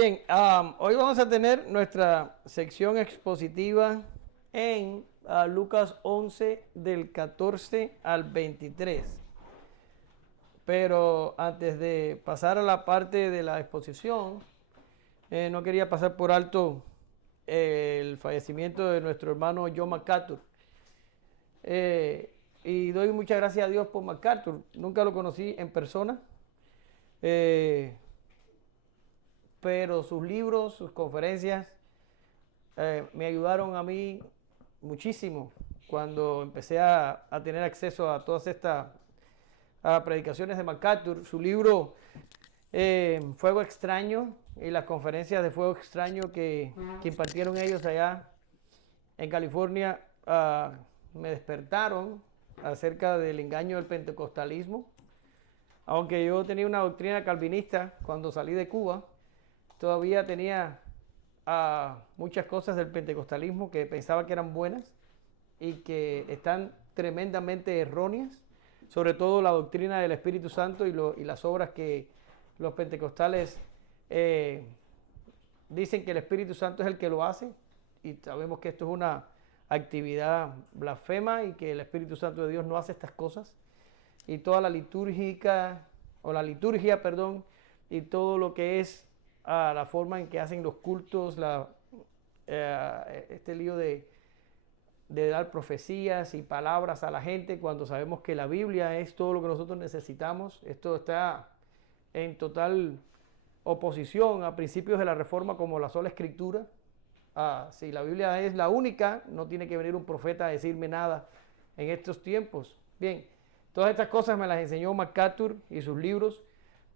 Bien, hoy vamos a tener nuestra sección expositiva en Lucas 11 del 14 al 23. Pero antes de pasar a la parte de la exposición, no quería pasar por alto el fallecimiento de nuestro hermano John MacArthur. Y doy muchas gracias a Dios por MacArthur. Nunca lo conocí en persona. Pero sus libros, sus conferencias me ayudaron a mí muchísimo cuando empecé a tener acceso a todas estas predicaciones de MacArthur. Su libro Fuego Extraño y las conferencias de Fuego Extraño que impartieron ellos allá en California me despertaron acerca del engaño del pentecostalismo. Aunque yo tenía una doctrina calvinista cuando salí de Cuba, todavía tenía muchas cosas del pentecostalismo que pensaba que eran buenas y que están tremendamente erróneas, sobre todo la doctrina del Espíritu Santo y las obras que los pentecostales dicen que el Espíritu Santo es el que lo hace, y sabemos que esto es una actividad blasfema y que el Espíritu Santo de Dios no hace estas cosas. Y toda la liturgia, y todo lo que es la forma en que hacen los cultos, este lío de dar profecías y palabras a la gente cuando sabemos que la Biblia es todo lo que nosotros necesitamos. Esto está en total oposición a principios de la Reforma como la sola Escritura. Si la Biblia es la única, no tiene que venir un profeta a decirme nada en estos tiempos. Bien, todas estas cosas me las enseñó MacArthur y sus libros.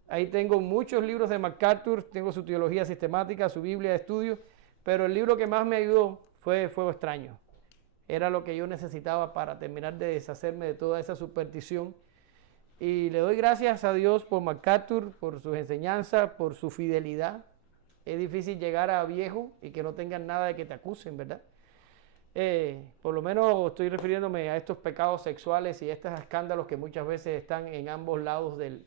Ahí tengo muchos libros de MacArthur, tengo su teología sistemática, su Biblia de estudio, pero el libro que más me ayudó fue Fuego Extraño. Era lo que yo necesitaba para terminar de deshacerme de toda esa superstición. Y le doy gracias a Dios por MacArthur, por sus enseñanzas, por su fidelidad. Es difícil llegar a viejo y que no tengan nada de que te acusen, ¿verdad? Por lo menos estoy refiriéndome a estos pecados sexuales y estos escándalos que muchas veces están en ambos lados del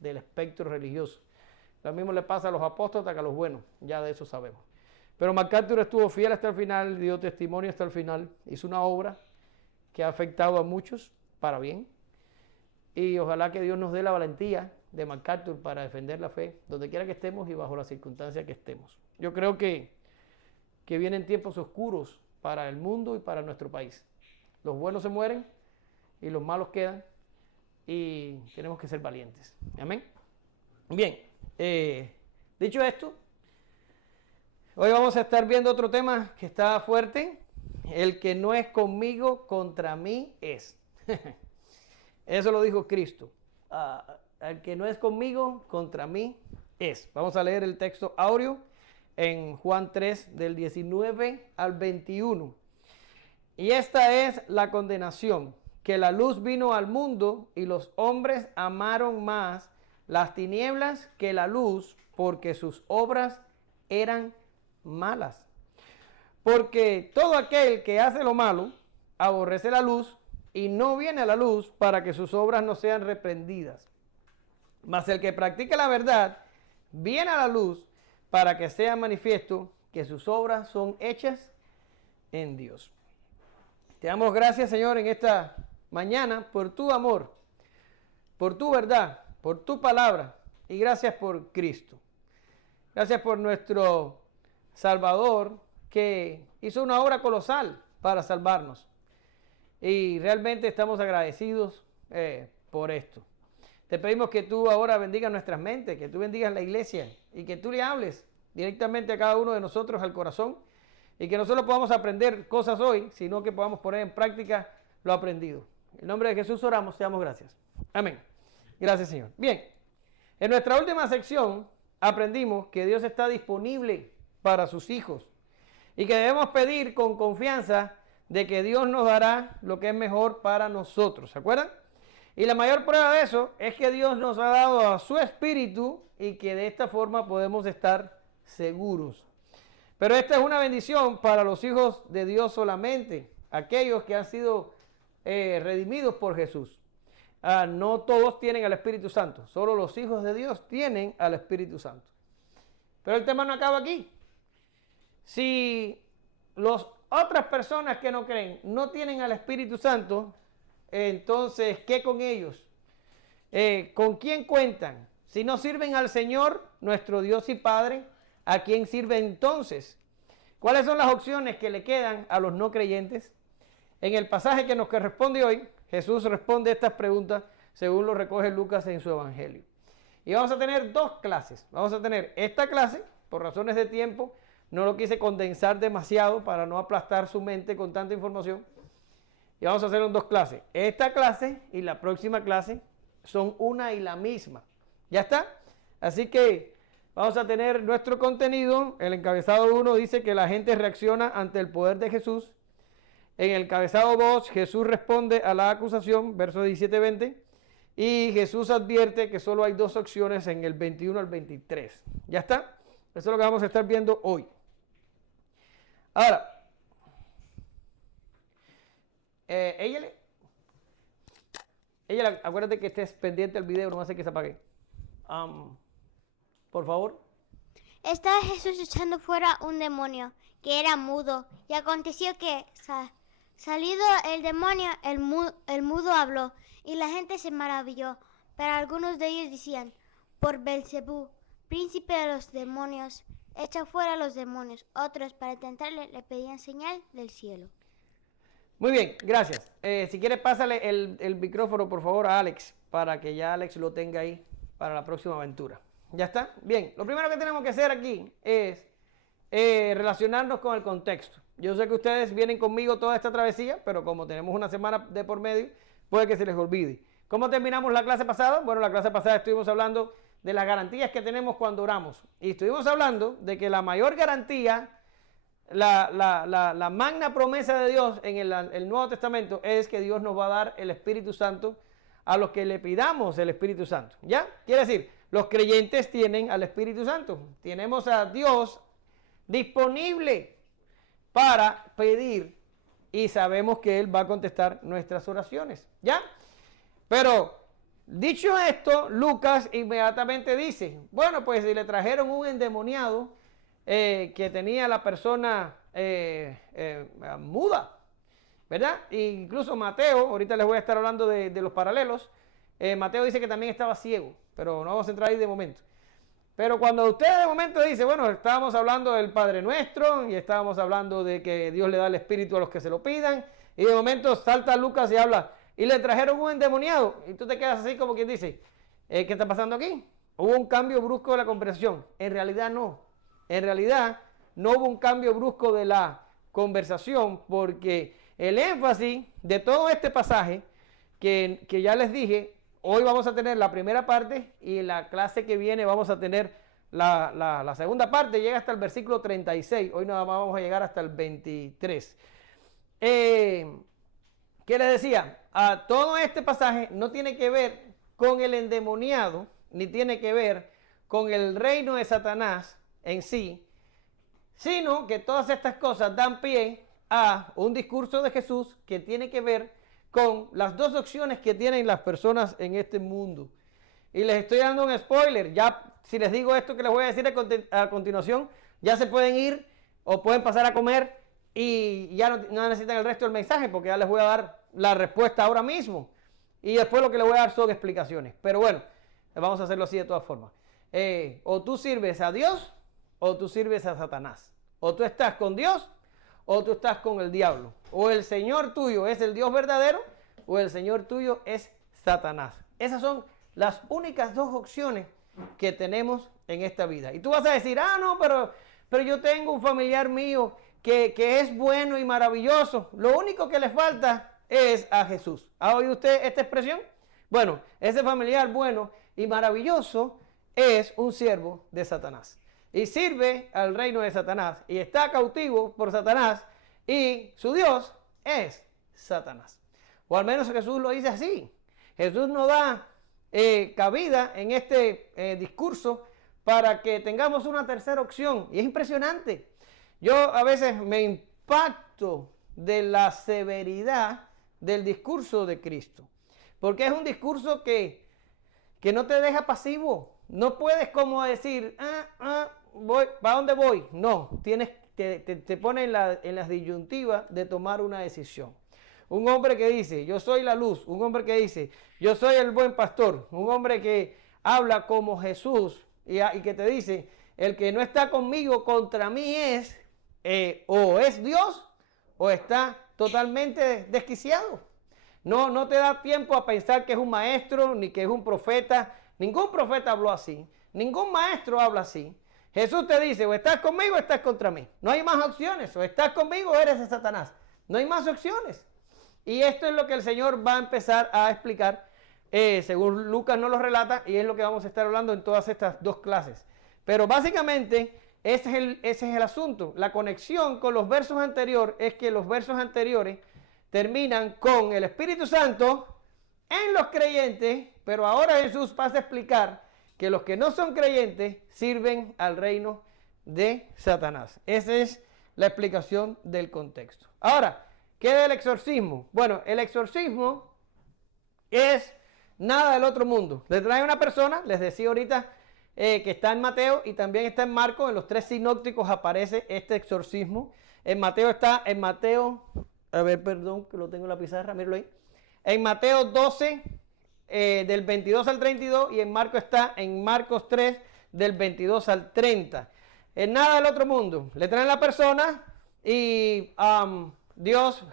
espectro religioso. Lo mismo le pasa a los apóstoles que a los buenos, ya de eso sabemos. Pero MacArthur estuvo fiel hasta el final, dio testimonio hasta el final, hizo una obra que ha afectado a muchos para bien, y ojalá que Dios nos dé la valentía de MacArthur para defender la fe donde quiera que estemos y bajo las circunstancias que estemos. Yo creo que vienen tiempos oscuros para el mundo y para nuestro país. Los buenos se mueren y los malos quedan, y tenemos que ser valientes. Amén. Bien, dicho esto, hoy vamos a estar viendo otro tema que está fuerte. El que no es conmigo, contra mí es. Eso lo dijo Cristo. El que no es conmigo, contra mí es. Vamos a leer el texto áureo en Juan 3, del 19 al 21. Y esta es la condenación: que la luz vino al mundo y los hombres amaron más las tinieblas que la luz, porque sus obras eran malas. Porque todo aquel que hace lo malo aborrece la luz y no viene a la luz para que sus obras no sean reprendidas. Mas el que practica la verdad viene a la luz para que sea manifiesto que sus obras son hechas en Dios. Te damos gracias, Señor, en esta mañana por tu amor, por tu verdad, por tu palabra, y gracias por Cristo. Gracias por nuestro Salvador, que hizo una obra colosal para salvarnos, y realmente estamos agradecidos por esto. Te pedimos que tú ahora bendigas nuestras mentes, que tú bendigas la iglesia y que tú le hables directamente a cada uno de nosotros al corazón, y que no solo podamos aprender cosas hoy, sino que podamos poner en práctica lo aprendido. En nombre de Jesús oramos, te damos gracias. Amén. Gracias, Señor. Bien, en nuestra última sección aprendimos que Dios está disponible para sus hijos y que debemos pedir con confianza de que Dios nos dará lo que es mejor para nosotros. ¿Se acuerdan? Y la mayor prueba de eso es que Dios nos ha dado a su Espíritu, y que de esta forma podemos estar seguros. Pero esta es una bendición para los hijos de Dios solamente, aquellos que han sido redimidos por Jesús. No todos tienen al Espíritu Santo, solo los hijos de Dios tienen al Espíritu Santo. Pero el tema no acaba aquí. Si las otras personas que no creen no tienen al Espíritu Santo, entonces, ¿qué con ellos? ¿Con quién cuentan? Si no sirven al Señor, nuestro Dios y Padre, ¿a quién sirve entonces? ¿Cuáles son las opciones que le quedan a los no creyentes? En el pasaje que nos corresponde hoy, Jesús responde estas preguntas según lo recoge Lucas en su Evangelio. Y vamos a tener dos clases. Vamos a tener esta clase, por razones de tiempo, no lo quise condensar demasiado para no aplastar su mente con tanta información. Y vamos a hacer en dos clases. Esta clase y la próxima clase son una y la misma. ¿Ya está? Así que vamos a tener nuestro contenido. El encabezado 1 dice que la gente reacciona ante el poder de Jesús. En el encabezado 2, Jesús responde a la acusación, versos 17-20. Y Jesús advierte que solo hay dos opciones en el 21 al 23. ¿Ya está? Eso es lo que vamos a estar viendo hoy. Ahora, acuérdate que estés pendiente del video, no hace que se apague. Por favor. Estaba Jesús echando fuera un demonio que era mudo, y aconteció que, salido el demonio, el mudo habló, y la gente se maravilló. Pero algunos de ellos decían: por Belcebú, príncipe de los demonios, echa fuera a los demonios. Otros, para tentarle, le pedían señal del cielo. Muy bien, gracias. Si quieres, pásale el micrófono, por favor, a Alex, para que ya Alex lo tenga ahí para la próxima aventura. ¿Ya está? Bien, lo primero que tenemos que hacer aquí es relacionarnos con el contexto. Yo sé que ustedes vienen conmigo toda esta travesía, pero como tenemos una semana de por medio, puede que se les olvide. ¿Cómo terminamos la clase pasada? Bueno, la clase pasada estuvimos hablando de las garantías que tenemos cuando oramos. Y estuvimos hablando de que la mayor garantía, la magna promesa de Dios en el Nuevo Testamento es que Dios nos va a dar el Espíritu Santo a los que le pidamos el Espíritu Santo. ¿Ya? Quiere decir, los creyentes tienen al Espíritu Santo. Tenemos a Dios disponible para pedir y sabemos que Él va a contestar nuestras oraciones. ¿Ya? Pero dicho esto, Lucas inmediatamente dice, bueno, pues si le trajeron un endemoniado que tenía la persona muda, ¿verdad? E incluso Mateo, ahorita les voy a estar hablando de los paralelos, Mateo dice que también estaba ciego, pero no vamos a entrar ahí de momento. Pero cuando usted de momento dice, bueno, estábamos hablando del Padre Nuestro y estábamos hablando de que Dios le da el Espíritu a los que se lo pidan, y de momento salta Lucas y habla, y le trajeron un endemoniado, y tú te quedas así como quien dice, ¿qué está pasando aquí? Hubo un cambio brusco de la conversación. En realidad no. En realidad no hubo un cambio brusco de la conversación, porque el énfasis de todo este pasaje que ya les dije, hoy vamos a tener la primera parte y la clase que viene vamos a tener la segunda parte, llega hasta el versículo 36, hoy nada más vamos a llegar hasta el 23. ¿Qué les decía? Todo este pasaje no tiene que ver con el endemoniado, ni tiene que ver con el reino de Satanás en sí, sino que todas estas cosas dan pie a un discurso de Jesús que tiene que ver con las dos opciones que tienen las personas en este mundo. Y les estoy dando un spoiler, ya si les digo esto que les voy a decir a continuación, ya se pueden ir o pueden pasar a comer y ya no necesitan el resto del mensaje, porque ya les voy a dar la respuesta ahora mismo. Y después lo que les voy a dar son explicaciones. Pero bueno, vamos a hacerlo así de todas formas. O tú sirves a Dios o tú sirves a Satanás. O tú estás con Dios o tú estás con el diablo. O el Señor tuyo es el Dios verdadero o el Señor tuyo es Satanás. Esas son las únicas dos opciones que tenemos en esta vida. Y tú vas a decir, no, pero yo tengo un familiar mío que es bueno y maravilloso. Lo único que le falta es a Jesús. ¿Ha oído usted esta expresión? Bueno, ese familiar bueno y maravilloso es un siervo de Satanás. Y sirve al reino de Satanás. Y está cautivo por Satanás. Y su Dios es Satanás. O al menos Jesús lo dice así. Jesús nos da cabida en este discurso para que tengamos una tercera opción. Y es impresionante. Yo a veces me impacto de la severidad del discurso de Cristo. Porque es un discurso que no te deja pasivo. No puedes como decir, ¿para dónde voy? No, te pone en las disyuntivas de tomar una decisión. Un hombre que dice, yo soy la luz. Un hombre que dice, yo soy el buen pastor. Un hombre que habla como Jesús y que te dice, el que no está conmigo contra mí es, o es Dios o está totalmente desquiciado. No te da tiempo a pensar que es un maestro ni que es un profeta. Ningún profeta habló así. Ningún maestro habla así. Jesús te dice, o estás conmigo o estás contra mí. No hay más opciones. O estás conmigo o eres de Satanás. No hay más opciones. Y esto es lo que el Señor va a empezar a explicar, según Lucas nos lo relata, y es lo que vamos a estar hablando en todas estas dos clases. Pero básicamente, ese es el asunto. La conexión con los versos anteriores es que los versos anteriores terminan con el Espíritu Santo en los creyentes, pero ahora Jesús pasa a explicar que los que no son creyentes sirven al reino de Satanás. Esa es la explicación del contexto. Ahora, ¿qué del exorcismo? Bueno, el exorcismo es nada del otro mundo. Le trae una persona, les decía ahorita que está en Mateo y también está en Marcos. En los 3 sinópticos aparece este exorcismo. En Mateo está, a ver, perdón, que lo tengo en la pizarra, mírenlo ahí. En Mateo 12, del 22 al 32, y en Marcos está en Marcos 3, del 22 al 30. En nada del otro mundo. Le traen la persona y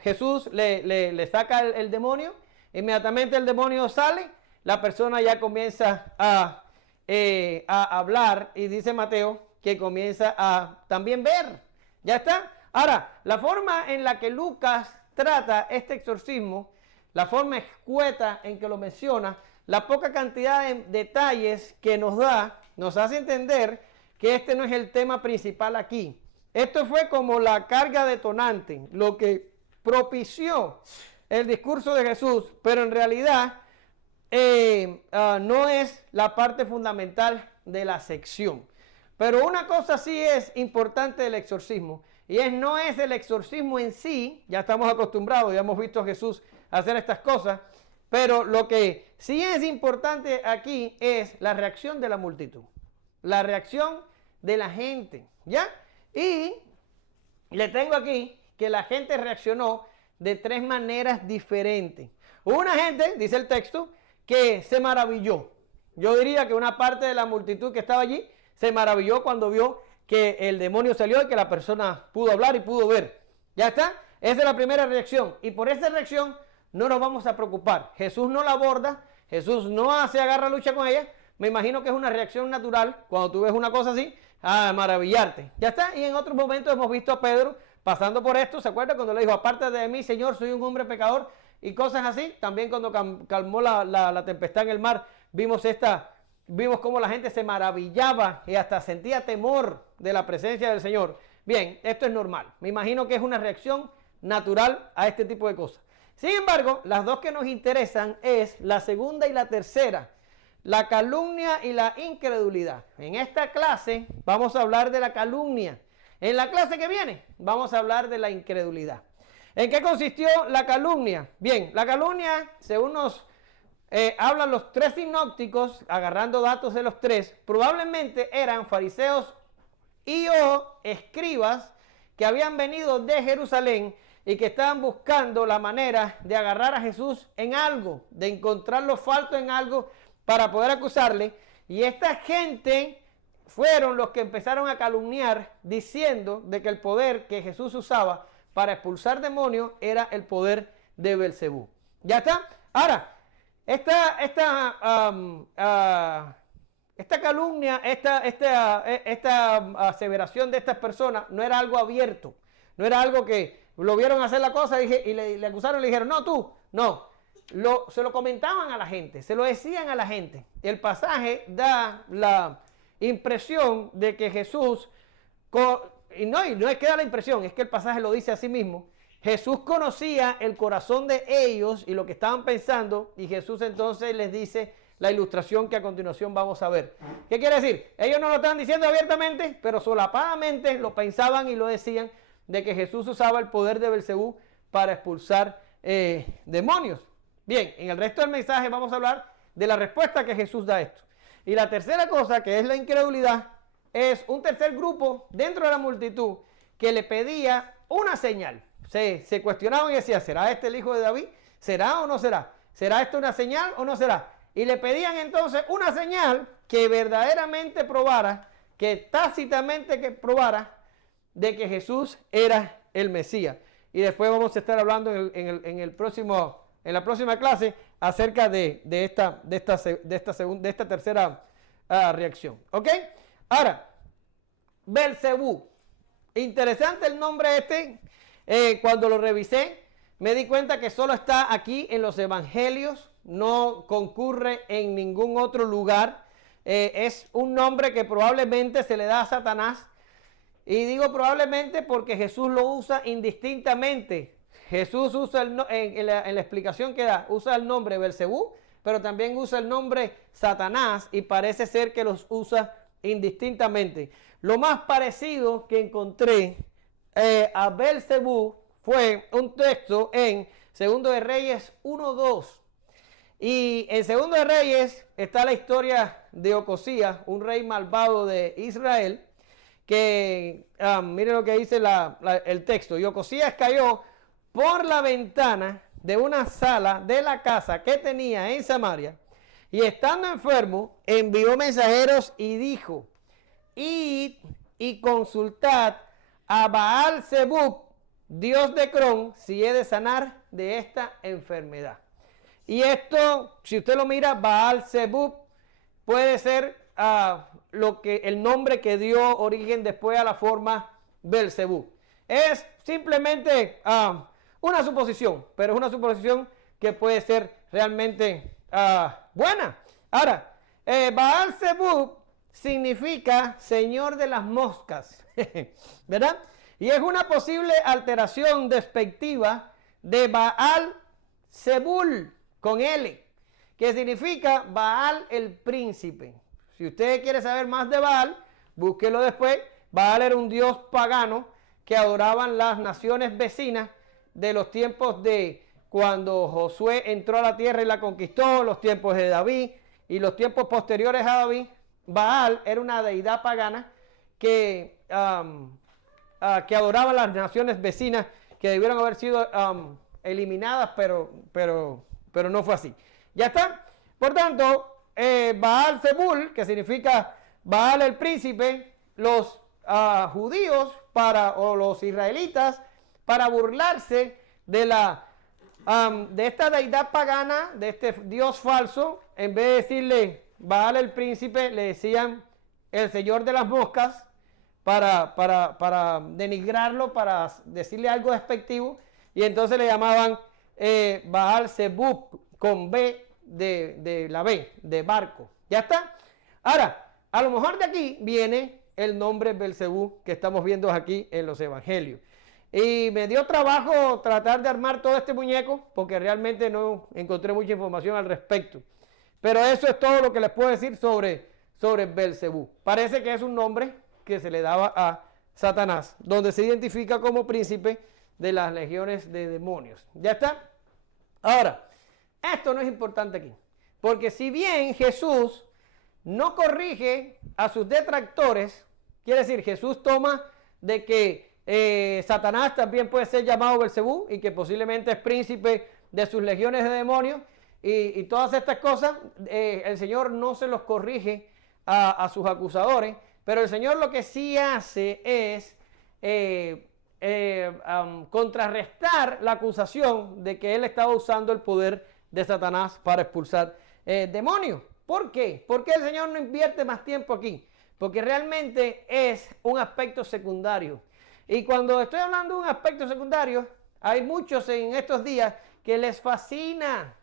Jesús le saca el demonio. Inmediatamente el demonio sale, la persona ya comienza a hablar, y dice Mateo que comienza a también ver. ¿Ya está? Ahora, la forma en la que Lucas trata este exorcismo, la forma escueta en que lo menciona, la poca cantidad de detalles que nos da, nos hace entender que este no es el tema principal aquí. Esto fue como la carga detonante, lo que propició el discurso de Jesús, pero en realidad no es la parte fundamental de la sección. Pero una cosa sí es importante del exorcismo, y no es el exorcismo en sí. Ya estamos acostumbrados, ya hemos visto a Jesús hacer estas cosas, pero lo que sí es importante aquí es la reacción de la multitud, la reacción de la gente, ¿ya? Y le tengo aquí que la gente reaccionó de 3 maneras diferentes. Una gente, dice el texto, que se maravilló. Yo diría que una parte de la multitud que estaba allí se maravilló cuando vio que el demonio salió y que la persona pudo hablar y pudo ver. ¿Ya está? Esa es la primera reacción. Y por esa reacción no nos vamos a preocupar. Jesús no la aborda, Jesús no agarra lucha con ella. Me imagino que es una reacción natural cuando tú ves una cosa así, a maravillarte. ¿Ya está? Y en otros momentos hemos visto a Pedro pasando por esto. ¿Se acuerdan cuando le dijo, aparte de mí, Señor, soy un hombre pecador? Y cosas así. También cuando calmó la tempestad en el mar, vimos cómo la gente se maravillaba y hasta sentía temor de la presencia del Señor. Bien, esto es normal. Me imagino que es una reacción natural a este tipo de cosas. Sin embargo, las dos que nos interesan es la segunda y la tercera. La calumnia y la incredulidad. En esta clase vamos a hablar de la calumnia. En la clase que viene vamos a hablar de la incredulidad. ¿En qué consistió la calumnia? Bien, la calumnia, según nos hablan los 3 sinópticos, agarrando datos de los 3, probablemente eran fariseos y o escribas que habían venido de Jerusalén y que estaban buscando la manera de agarrar a Jesús en algo, de encontrarlo falto en algo para poder acusarle. Y esta gente fueron los que empezaron a calumniar diciendo de que el poder que Jesús usaba para expulsar demonios era el poder de Belcebú. ¿Ya está? Ahora, esta calumnia, esta aseveración de estas personas no era algo abierto, no era algo que lo vieron hacer la cosa y le acusaron y le dijeron, no, tú, no. Se lo comentaban a la gente, se lo decían a la gente. El pasaje da la impresión de que Jesús, y no es que da la impresión, es que el pasaje lo dice a sí mismo. Jesús conocía el corazón de ellos y lo que estaban pensando, y Jesús entonces les dice la ilustración que a continuación vamos a ver. ¿Qué quiere decir? Ellos no lo estaban diciendo abiertamente, pero solapadamente lo pensaban y lo decían, de que Jesús usaba el poder de Belcebú para expulsar demonios. Bien, en el resto del mensaje vamos a hablar de la respuesta que Jesús da a esto. Y la tercera cosa, que es la incredulidad, es un tercer grupo dentro de la multitud que le pedía una señal. Se cuestionaban y decían, ¿será este el hijo de David? ¿Será o no será? ¿Será esto una señal o no será? Y le pedían entonces una señal que verdaderamente probara, que tácitamente que probara de que Jesús era el Mesías. Y después vamos a estar hablando en la próxima clase acerca de esta tercera reacción. ¿Ok? Ahora, Belcebú. Interesante el nombre este. Cuando lo revisé, me di cuenta que solo está aquí en los evangelios, no concurre en ningún otro lugar. Es un nombre que probablemente se le da a Satanás. Y digo probablemente porque Jesús lo usa indistintamente. Jesús usa en la explicación que da, usa el nombre Belcebú, pero también usa el nombre Satanás y parece ser que los usa indistintamente. Lo más parecido que encontré a Belcebú fue un texto en 2 de Reyes 1:2. Y en 2 de Reyes está la historia de Ocosías, un rey malvado de Israel, que miren lo que dice el texto. Y Ocosías cayó por la ventana de una sala de la casa que tenía en Samaria, y estando enfermo, envió mensajeros y dijo, id y consultad a Baal-Zebub, dios de Cron, si he de sanar de esta enfermedad. Y esto, si usted lo mira, Baal-Zebub puede ser el nombre que dio origen después a la forma Belcebú. Es simplemente una suposición, pero es una suposición que puede ser realmente buena. Ahora, Baal-Zebub significa señor de las moscas, ¿verdad? Y es una posible alteración despectiva de Baal-Zebul con L, que significa Baal el príncipe. Si usted quiere saber más de Baal, búsquelo después. Baal era un dios pagano que adoraban las naciones vecinas de los tiempos de cuando Josué entró a la tierra y la conquistó, los tiempos de David y los tiempos posteriores a David. Baal era una deidad pagana que adoraban las naciones vecinas, que debieron haber sido eliminadas, pero no fue así. ¿Ya está? Por tanto, Baal-Zebul, que significa Baal el príncipe, los judíos o los israelitas, para burlarse de esta deidad pagana, de este dios falso, en vez de decirle Baal el príncipe, le decían el señor de las moscas, para denigrarlo, para decirle algo despectivo, y entonces le llamaban Baal-Zebub, con B de la B, de barco. ¿Ya está? Ahora, a lo mejor de aquí viene el nombre Belcebú que estamos viendo aquí en los evangelios. Y me dio trabajo tratar de armar todo este muñeco, porque realmente no encontré mucha información al respecto. Pero eso es todo lo que les puedo decir sobre Belcebú. Parece que es un nombre que se le daba a Satanás, donde se identifica como príncipe de las legiones de demonios. ¿Ya está? Ahora, esto no es importante aquí, porque si bien Jesús no corrige a sus detractores, quiere decir, Jesús toma de que Satanás también puede ser llamado Belcebú y que posiblemente es príncipe de sus legiones de demonios y todas estas cosas, el Señor no se los corrige a sus acusadores, pero el Señor lo que sí hace es contrarrestar la acusación de que Él estaba usando el poder de Satanás para expulsar demonios. ¿Por qué? ¿Por qué el Señor no invierte más tiempo aquí? Porque realmente es un aspecto secundario. Y cuando estoy hablando de un aspecto secundario, hay muchos en estos días que les fascina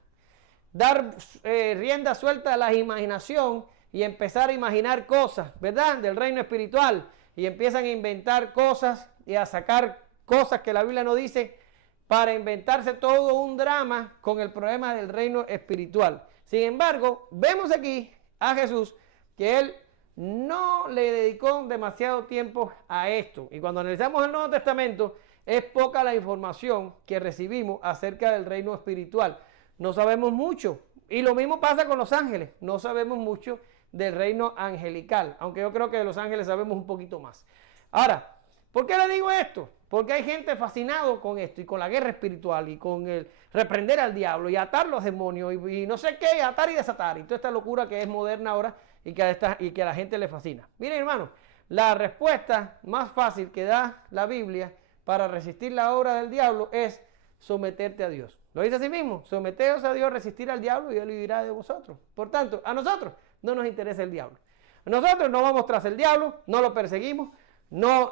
dar rienda suelta a la imaginación y empezar a imaginar cosas, ¿verdad? Del reino espiritual. Y empiezan a inventar cosas y a sacar cosas que la Biblia no dice para inventarse todo un drama con el problema del reino espiritual. Sin embargo, vemos aquí a Jesús que Él no le dedicó demasiado tiempo a esto. Y cuando analizamos el Nuevo Testamento, es poca la información que recibimos acerca del reino espiritual. No sabemos mucho. Y lo mismo pasa con los ángeles. No sabemos mucho del reino angelical, aunque yo creo que de los ángeles sabemos un poquito más. Ahora, ¿por qué le digo esto? Porque hay gente fascinado con esto y con la guerra espiritual y con el reprender al diablo y atar los demonios y no sé qué, atar y desatar y toda esta locura que es moderna ahora y que a la gente le fascina. Miren, hermano, la respuesta más fácil que da la Biblia para resistir la obra del diablo es someterte a Dios. Lo dice así mismo, someteos a Dios, resistir al diablo y él huirá de vosotros. Por tanto, a nosotros no nos interesa el diablo. Nosotros no vamos tras el diablo, no lo perseguimos, no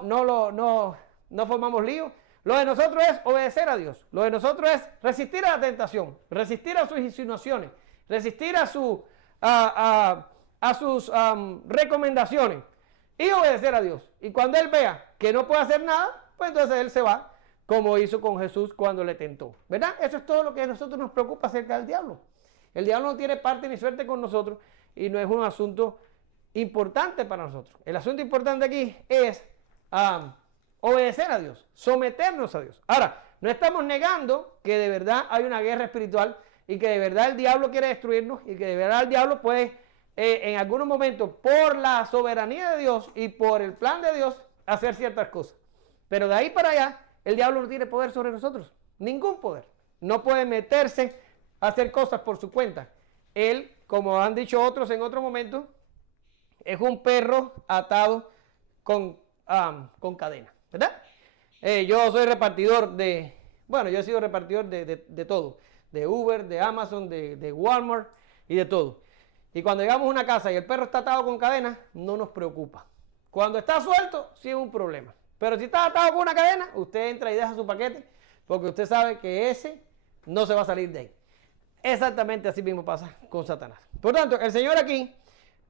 formamos lío. Lo de nosotros es obedecer a Dios. Lo de nosotros es resistir a la tentación, resistir a sus insinuaciones, resistir a sus recomendaciones y obedecer a Dios. Y cuando Él vea que no puede hacer nada, pues entonces Él se va, como hizo con Jesús cuando le tentó. ¿Verdad? Eso es todo lo que a nosotros nos preocupa acerca del diablo. El diablo no tiene parte ni suerte con nosotros y no es un asunto importante para nosotros. El asunto importante aquí es obedecer a Dios, someternos a Dios. Ahora, no estamos negando que de verdad hay una guerra espiritual y que de verdad el diablo quiere destruirnos y que de verdad el diablo puede en algunos momentos por la soberanía de Dios y por el plan de Dios hacer ciertas cosas. Pero de ahí para allá el diablo no tiene poder sobre nosotros, ningún poder. No puede meterse a hacer cosas por su cuenta. Él, como han dicho otros en otro momento, es un perro atado con cadena, ¿verdad? Yo soy repartidor yo he sido repartidor de todo, de Uber, de Amazon, de Walmart y de todo. Y cuando llegamos a una casa y el perro está atado con cadena, no nos preocupa. Cuando está suelto, sí es un problema. Pero si está atado con una cadena, usted entra y deja su paquete, porque usted sabe que ese no se va a salir de ahí. Exactamente así mismo pasa con Satanás. Por tanto, el Señor aquí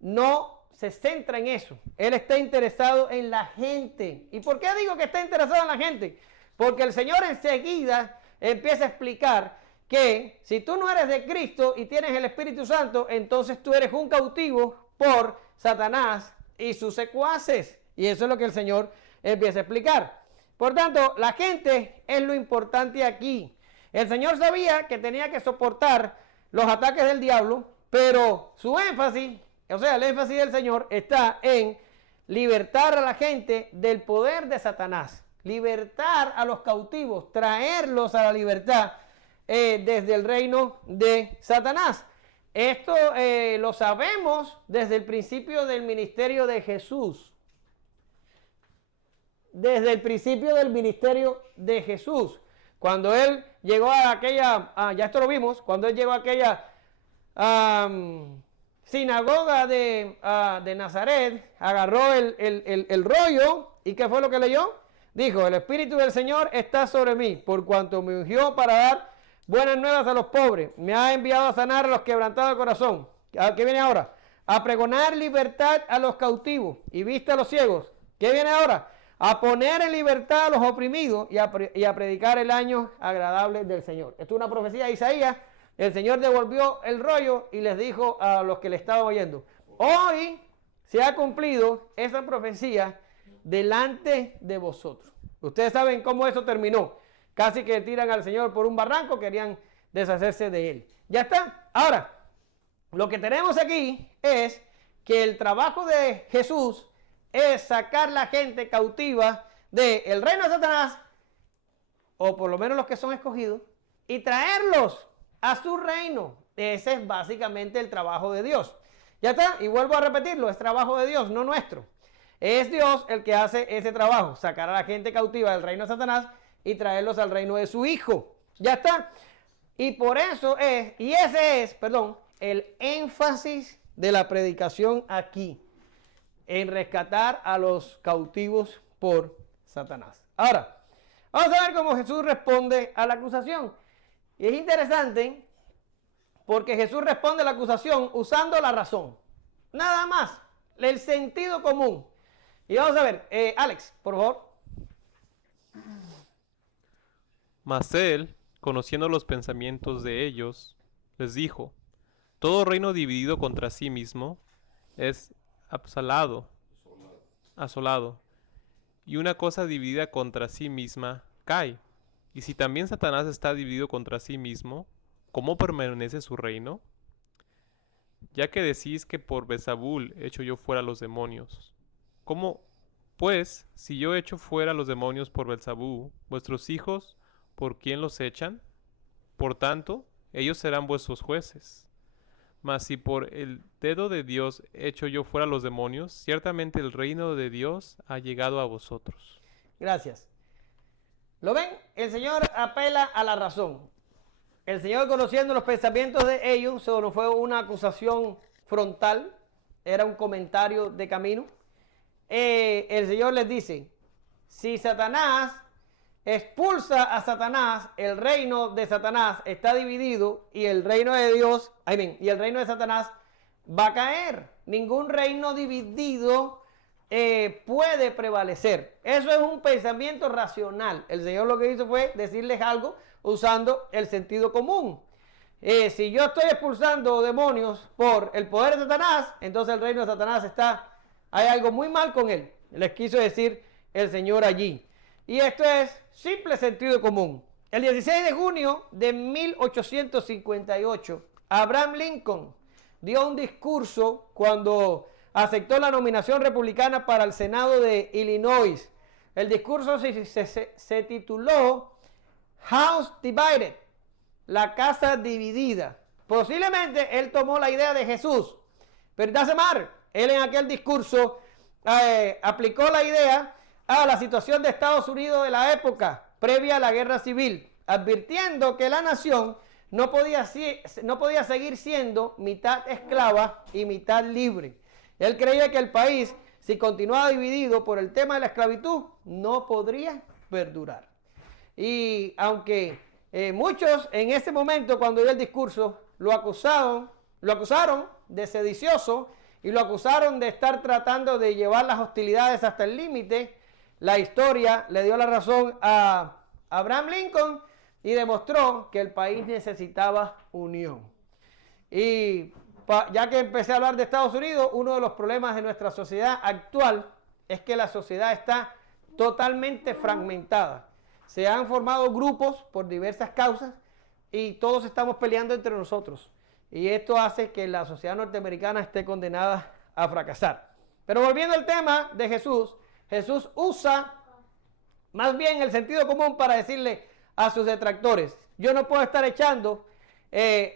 no se centra en eso. Él está interesado en la gente. ¿Y por qué digo que está interesado en la gente? Porque el Señor enseguida empieza a explicar que si tú no eres de Cristo y tienes el Espíritu Santo, entonces tú eres un cautivo por Satanás y sus secuaces. Y eso es lo que el Señor empieza a explicar. Por tanto, la gente es lo importante aquí. El Señor sabía que tenía que soportar los ataques del diablo, pero su énfasis, o sea, el énfasis del Señor está en libertar a la gente del poder de Satanás, libertar a los cautivos, traerlos a la libertad desde el reino de Satanás. Esto lo sabemos desde el principio del ministerio de Jesús. Desde el principio del ministerio de Jesús. Cuando Él llegó a aquella, ya esto lo vimos, cuando Él llegó a aquella sinagoga de Nazaret, agarró el rollo, ¿y qué fue lo que leyó? Dijo, el Espíritu del Señor está sobre mí, por cuanto me ungió para dar buenas nuevas a los pobres, me ha enviado a sanar a los quebrantados de corazón. ¿Qué viene ahora? A pregonar libertad a los cautivos y vista a los ciegos. ¿Qué viene ahora? A poner en libertad a los oprimidos y a predicar el año agradable del Señor. Esto es una profecía de Isaías. El Señor devolvió el rollo y les dijo a los que le estaban oyendo, hoy se ha cumplido esa profecía delante de vosotros. Ustedes saben cómo eso terminó. Casi que tiran al Señor por un barranco, querían deshacerse de Él. Ya está. Ahora, lo que tenemos aquí es que el trabajo de Jesús es sacar la gente cautiva del reino de Satanás, o por lo menos los que son escogidos, y traerlos a su reino. Ese es básicamente el trabajo de Dios. Ya está, y vuelvo a repetirlo, es trabajo de Dios, no nuestro. Es Dios el que hace ese trabajo, sacar a la gente cautiva del reino de Satanás y traerlos al reino de su Hijo. Ya está. Y por eso ese es, el énfasis de la predicación aquí, en rescatar a los cautivos por Satanás. Ahora, vamos a ver cómo Jesús responde a la acusación. Y es interesante porque Jesús responde a la acusación usando la razón. Nada más, el sentido común. Y vamos a ver, Alex, por favor. Mas él, conociendo los pensamientos de ellos, les dijo, todo reino dividido contra sí mismo es asolado, y una cosa dividida contra sí misma cae. Y si también Satanás está dividido contra sí mismo, ¿cómo permanece su reino? ya que decís que por Beelzebul echo yo fuera los demonios. ¿Cómo, pues, si yo echo fuera los demonios por Beelzebú, vuestros hijos, por quién los echan? Por tanto, ellos serán vuestros jueces. Mas si por el dedo de Dios echo yo fuera los demonios, ciertamente el reino de Dios ha llegado a vosotros. Gracias. ¿Lo ven? El Señor apela a la razón. El Señor, conociendo los pensamientos de ellos, eso no fue una acusación frontal, era un comentario de camino. El Señor les dice, si Satanás expulsa a Satanás, el reino de Satanás está dividido y el reino de Dios, y el reino de Satanás va a caer. Ningún reino dividido puede prevalecer. Eso es un pensamiento racional. El Señor lo que hizo fue decirles algo usando el sentido común. Si yo estoy expulsando demonios por el poder de Satanás, entonces el reino de Satanás hay algo muy mal con él. Les quiso decir el Señor allí. Y esto es simple sentido común. El 16 de junio de 1858, Abraham Lincoln dio un discurso cuando aceptó la nominación republicana para el Senado de Illinois. El discurso se tituló House Divided, la casa dividida. Posiblemente él tomó la idea de Jesús, pero Samar, él en aquel discurso aplicó la idea a la situación de Estados Unidos de la época previa a la guerra civil, advirtiendo que la nación no podía seguir siendo mitad esclava y mitad libre. Él creía que el país, si continuaba dividido por el tema de la esclavitud, no podría perdurar. Y aunque muchos en ese momento, cuando dio el discurso, lo acusaron de sedicioso y lo acusaron de estar tratando de llevar las hostilidades hasta el límite, la historia le dio la razón a Abraham Lincoln y demostró que el país necesitaba unión. Y ya que empecé a hablar de Estados Unidos, uno de los problemas de nuestra sociedad actual es que la sociedad está totalmente fragmentada. Se han formado grupos por diversas causas y todos estamos peleando entre nosotros. Y esto hace que la sociedad norteamericana esté condenada a fracasar. Pero volviendo al tema de Jesús, Jesús usa más bien el sentido común para decirle a sus detractores, yo no puedo estar echando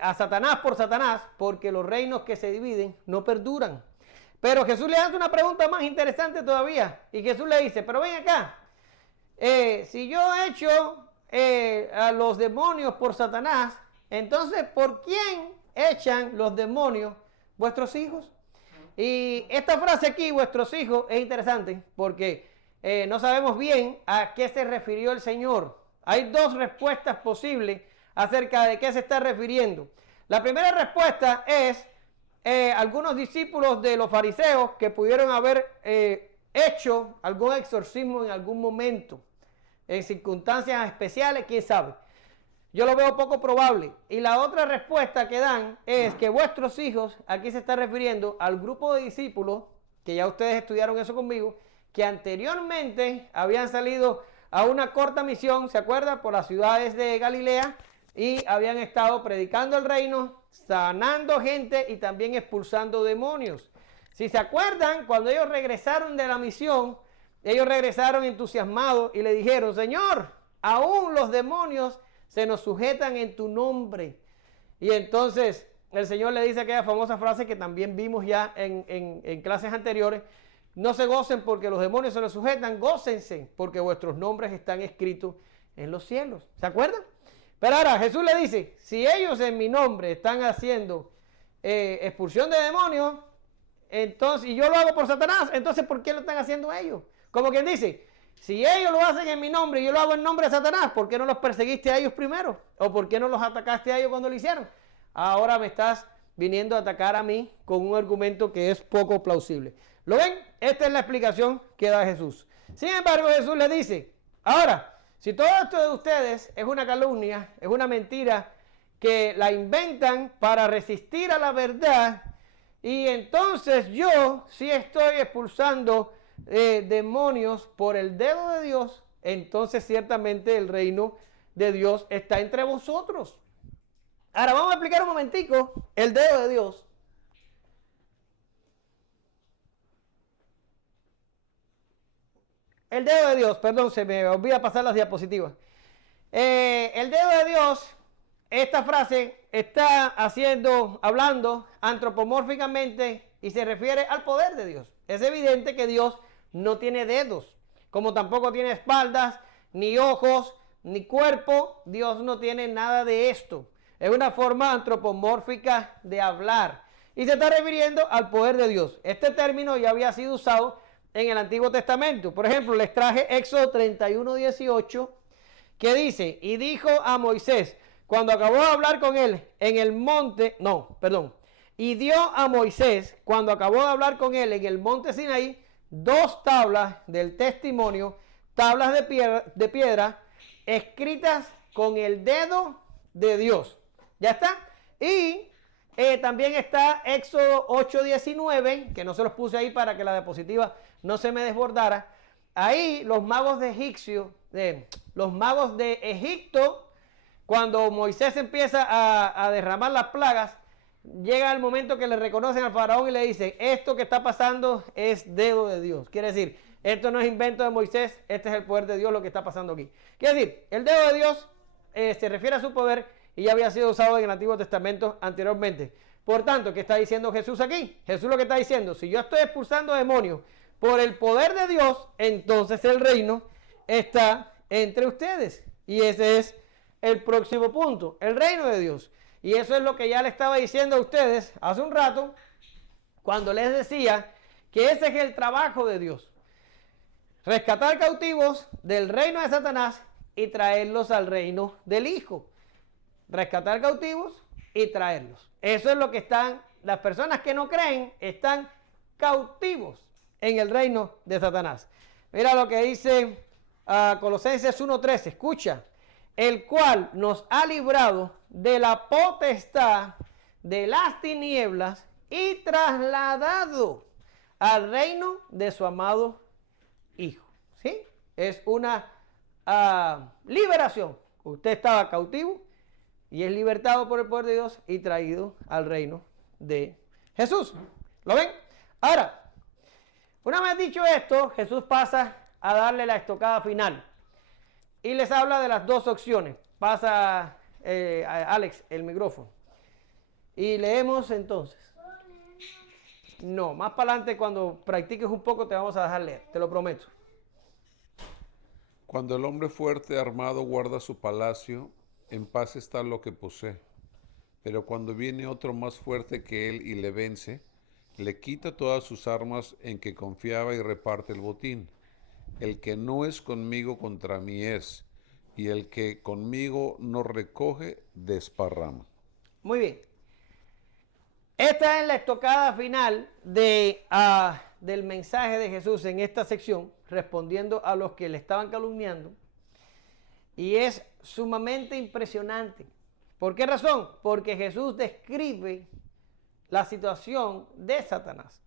a Satanás por Satanás, porque los reinos que se dividen no perduran. Pero Jesús le hace una pregunta más interesante todavía, y Jesús le dice, pero ven acá, si yo echo a los demonios por Satanás, entonces ¿por quién echan los demonios vuestros hijos? Y esta frase aquí, vuestros hijos, es interesante porque no sabemos bien a qué se refirió el Señor. Hay dos respuestas posibles acerca de qué se está refiriendo. La primera respuesta es algunos discípulos de los fariseos que pudieron haber hecho algún exorcismo en algún momento, en circunstancias especiales, quién sabe. Yo lo veo poco probable. Y la otra respuesta que dan es que vuestros hijos, aquí se está refiriendo al grupo de discípulos, que ya ustedes estudiaron eso conmigo, que anteriormente habían salido a una corta misión, ¿se acuerdan? Por las ciudades de Galilea y habían estado predicando el reino, sanando gente y también expulsando demonios. Si se acuerdan, cuando ellos regresaron de la misión, ellos regresaron entusiasmados y le dijeron, Señor, aún los demonios se nos sujetan en tu nombre. Y entonces el Señor le dice aquella famosa frase que también vimos ya en clases anteriores, no se gocen porque los demonios se les sujetan, gócense porque vuestros nombres están escritos en los cielos. ¿Se acuerdan? Pero ahora Jesús le dice, si ellos en mi nombre están haciendo expulsión de demonios, entonces, y yo lo hago por Satanás, entonces ¿por qué lo están haciendo ellos? Como quien dice, si ellos lo hacen en mi nombre y yo lo hago en nombre de Satanás, ¿por qué no los perseguiste a ellos primero? ¿O por qué no los atacaste a ellos cuando lo hicieron? Ahora me estás viniendo a atacar a mí con un argumento que es poco plausible. ¿Lo ven? Esta es la explicación que da Jesús. Sin embargo, Jesús le dice, ahora, si todo esto de ustedes es una calumnia, es una mentira que la inventan para resistir a la verdad, y entonces yo sí estoy expulsando demonios por el dedo de Dios, entonces ciertamente el reino de Dios está entre vosotros. Ahora vamos a explicar un momentico el dedo de Dios. el dedo de Dios, perdón, se me olvida pasar las diapositivas. El dedo de Dios, esta frase está hablando antropomórficamente y se refiere al poder de Dios. Es evidente que Dios no tiene dedos, como tampoco tiene espaldas, ni ojos, ni cuerpo. Dios no tiene nada de esto. Es una forma antropomórfica de hablar. Y se está refiriendo al poder de Dios. Este término ya había sido usado en el Antiguo Testamento. Por ejemplo, les traje Éxodo 31:18, que dice, y dijo a Moisés, cuando acabó de hablar con él en el monte, y dio a Moisés, cuando acabó de hablar con él en el monte Sinaí, 2 tablas del testimonio, tablas de piedra, escritas con el dedo de Dios. ¿Ya está? Y también está Éxodo 8:19, que no se los puse ahí para que la diapositiva no se me desbordara. Ahí los magos de Egipto, cuando Moisés empieza a derramar las plagas, llega el momento que le reconocen al faraón y le dicen, esto que está pasando es dedo de Dios. Quiere decir, esto no es invento de Moisés, este es el poder de Dios lo que está pasando aquí. Quiere decir, el dedo de Dios se refiere a su poder y ya había sido usado en el Antiguo Testamento anteriormente. Por tanto, ¿qué está diciendo Jesús aquí? Jesús lo que está diciendo, si yo estoy expulsando demonios por el poder de Dios, entonces el reino está entre ustedes. Y ese es el próximo punto, el reino de Dios. Y eso es lo que ya le estaba diciendo a ustedes hace un rato, cuando les decía que ese es el trabajo de Dios. Rescatar cautivos del reino de Satanás y traerlos al reino del Hijo. Rescatar cautivos y traerlos. Eso es lo que las personas que no creen, están cautivos en el reino de Satanás. Mira lo que dice Colosenses 1:13, escucha. El cual nos ha librado de la potestad de las tinieblas y trasladado al reino de su amado Hijo. ¿Sí? Es una liberación. Usted estaba cautivo y es libertado por el poder de Dios y traído al reino de Jesús. ¿Lo ven? Ahora, una vez dicho esto, Jesús pasa a darle la estocada final. Y les habla de las 2 opciones. Pasa, Alex, el micrófono. Y leemos entonces. No, más para adelante cuando practiques un poco te vamos a dejar leer, te lo prometo. Cuando el hombre fuerte armado guarda su palacio, en paz está lo que posee. Pero cuando viene otro más fuerte que él y le vence, le quita todas sus armas en que confiaba y reparte el botín. El que no es conmigo contra mí es, y el que conmigo no recoge, desparrama. Muy bien. Esta es la estocada final del mensaje de Jesús en esta sección, respondiendo a los que le estaban calumniando. Y es sumamente impresionante. ¿Por qué razón? Porque Jesús describe la situación de Satanás.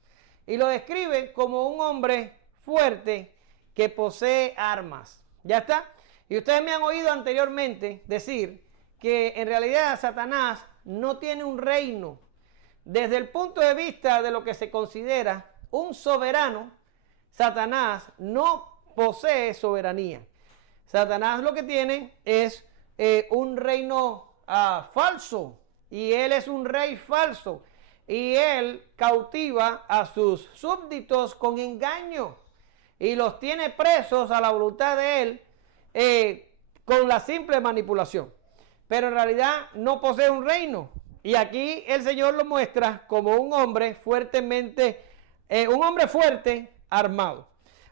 Y lo describe como un hombre fuerte que posee armas. ¿Ya está? Y ustedes me han oído anteriormente decir que en realidad Satanás no tiene un reino. Desde el punto de vista de lo que se considera un soberano, Satanás no posee soberanía. Satanás lo que tiene es un reino falso, y él es un rey falso, y él cautiva a sus súbditos con engaño y los tiene presos a la voluntad de él con la simple manipulación. Pero en realidad no posee un reino. Y aquí el Señor lo muestra como un hombre fuerte armado.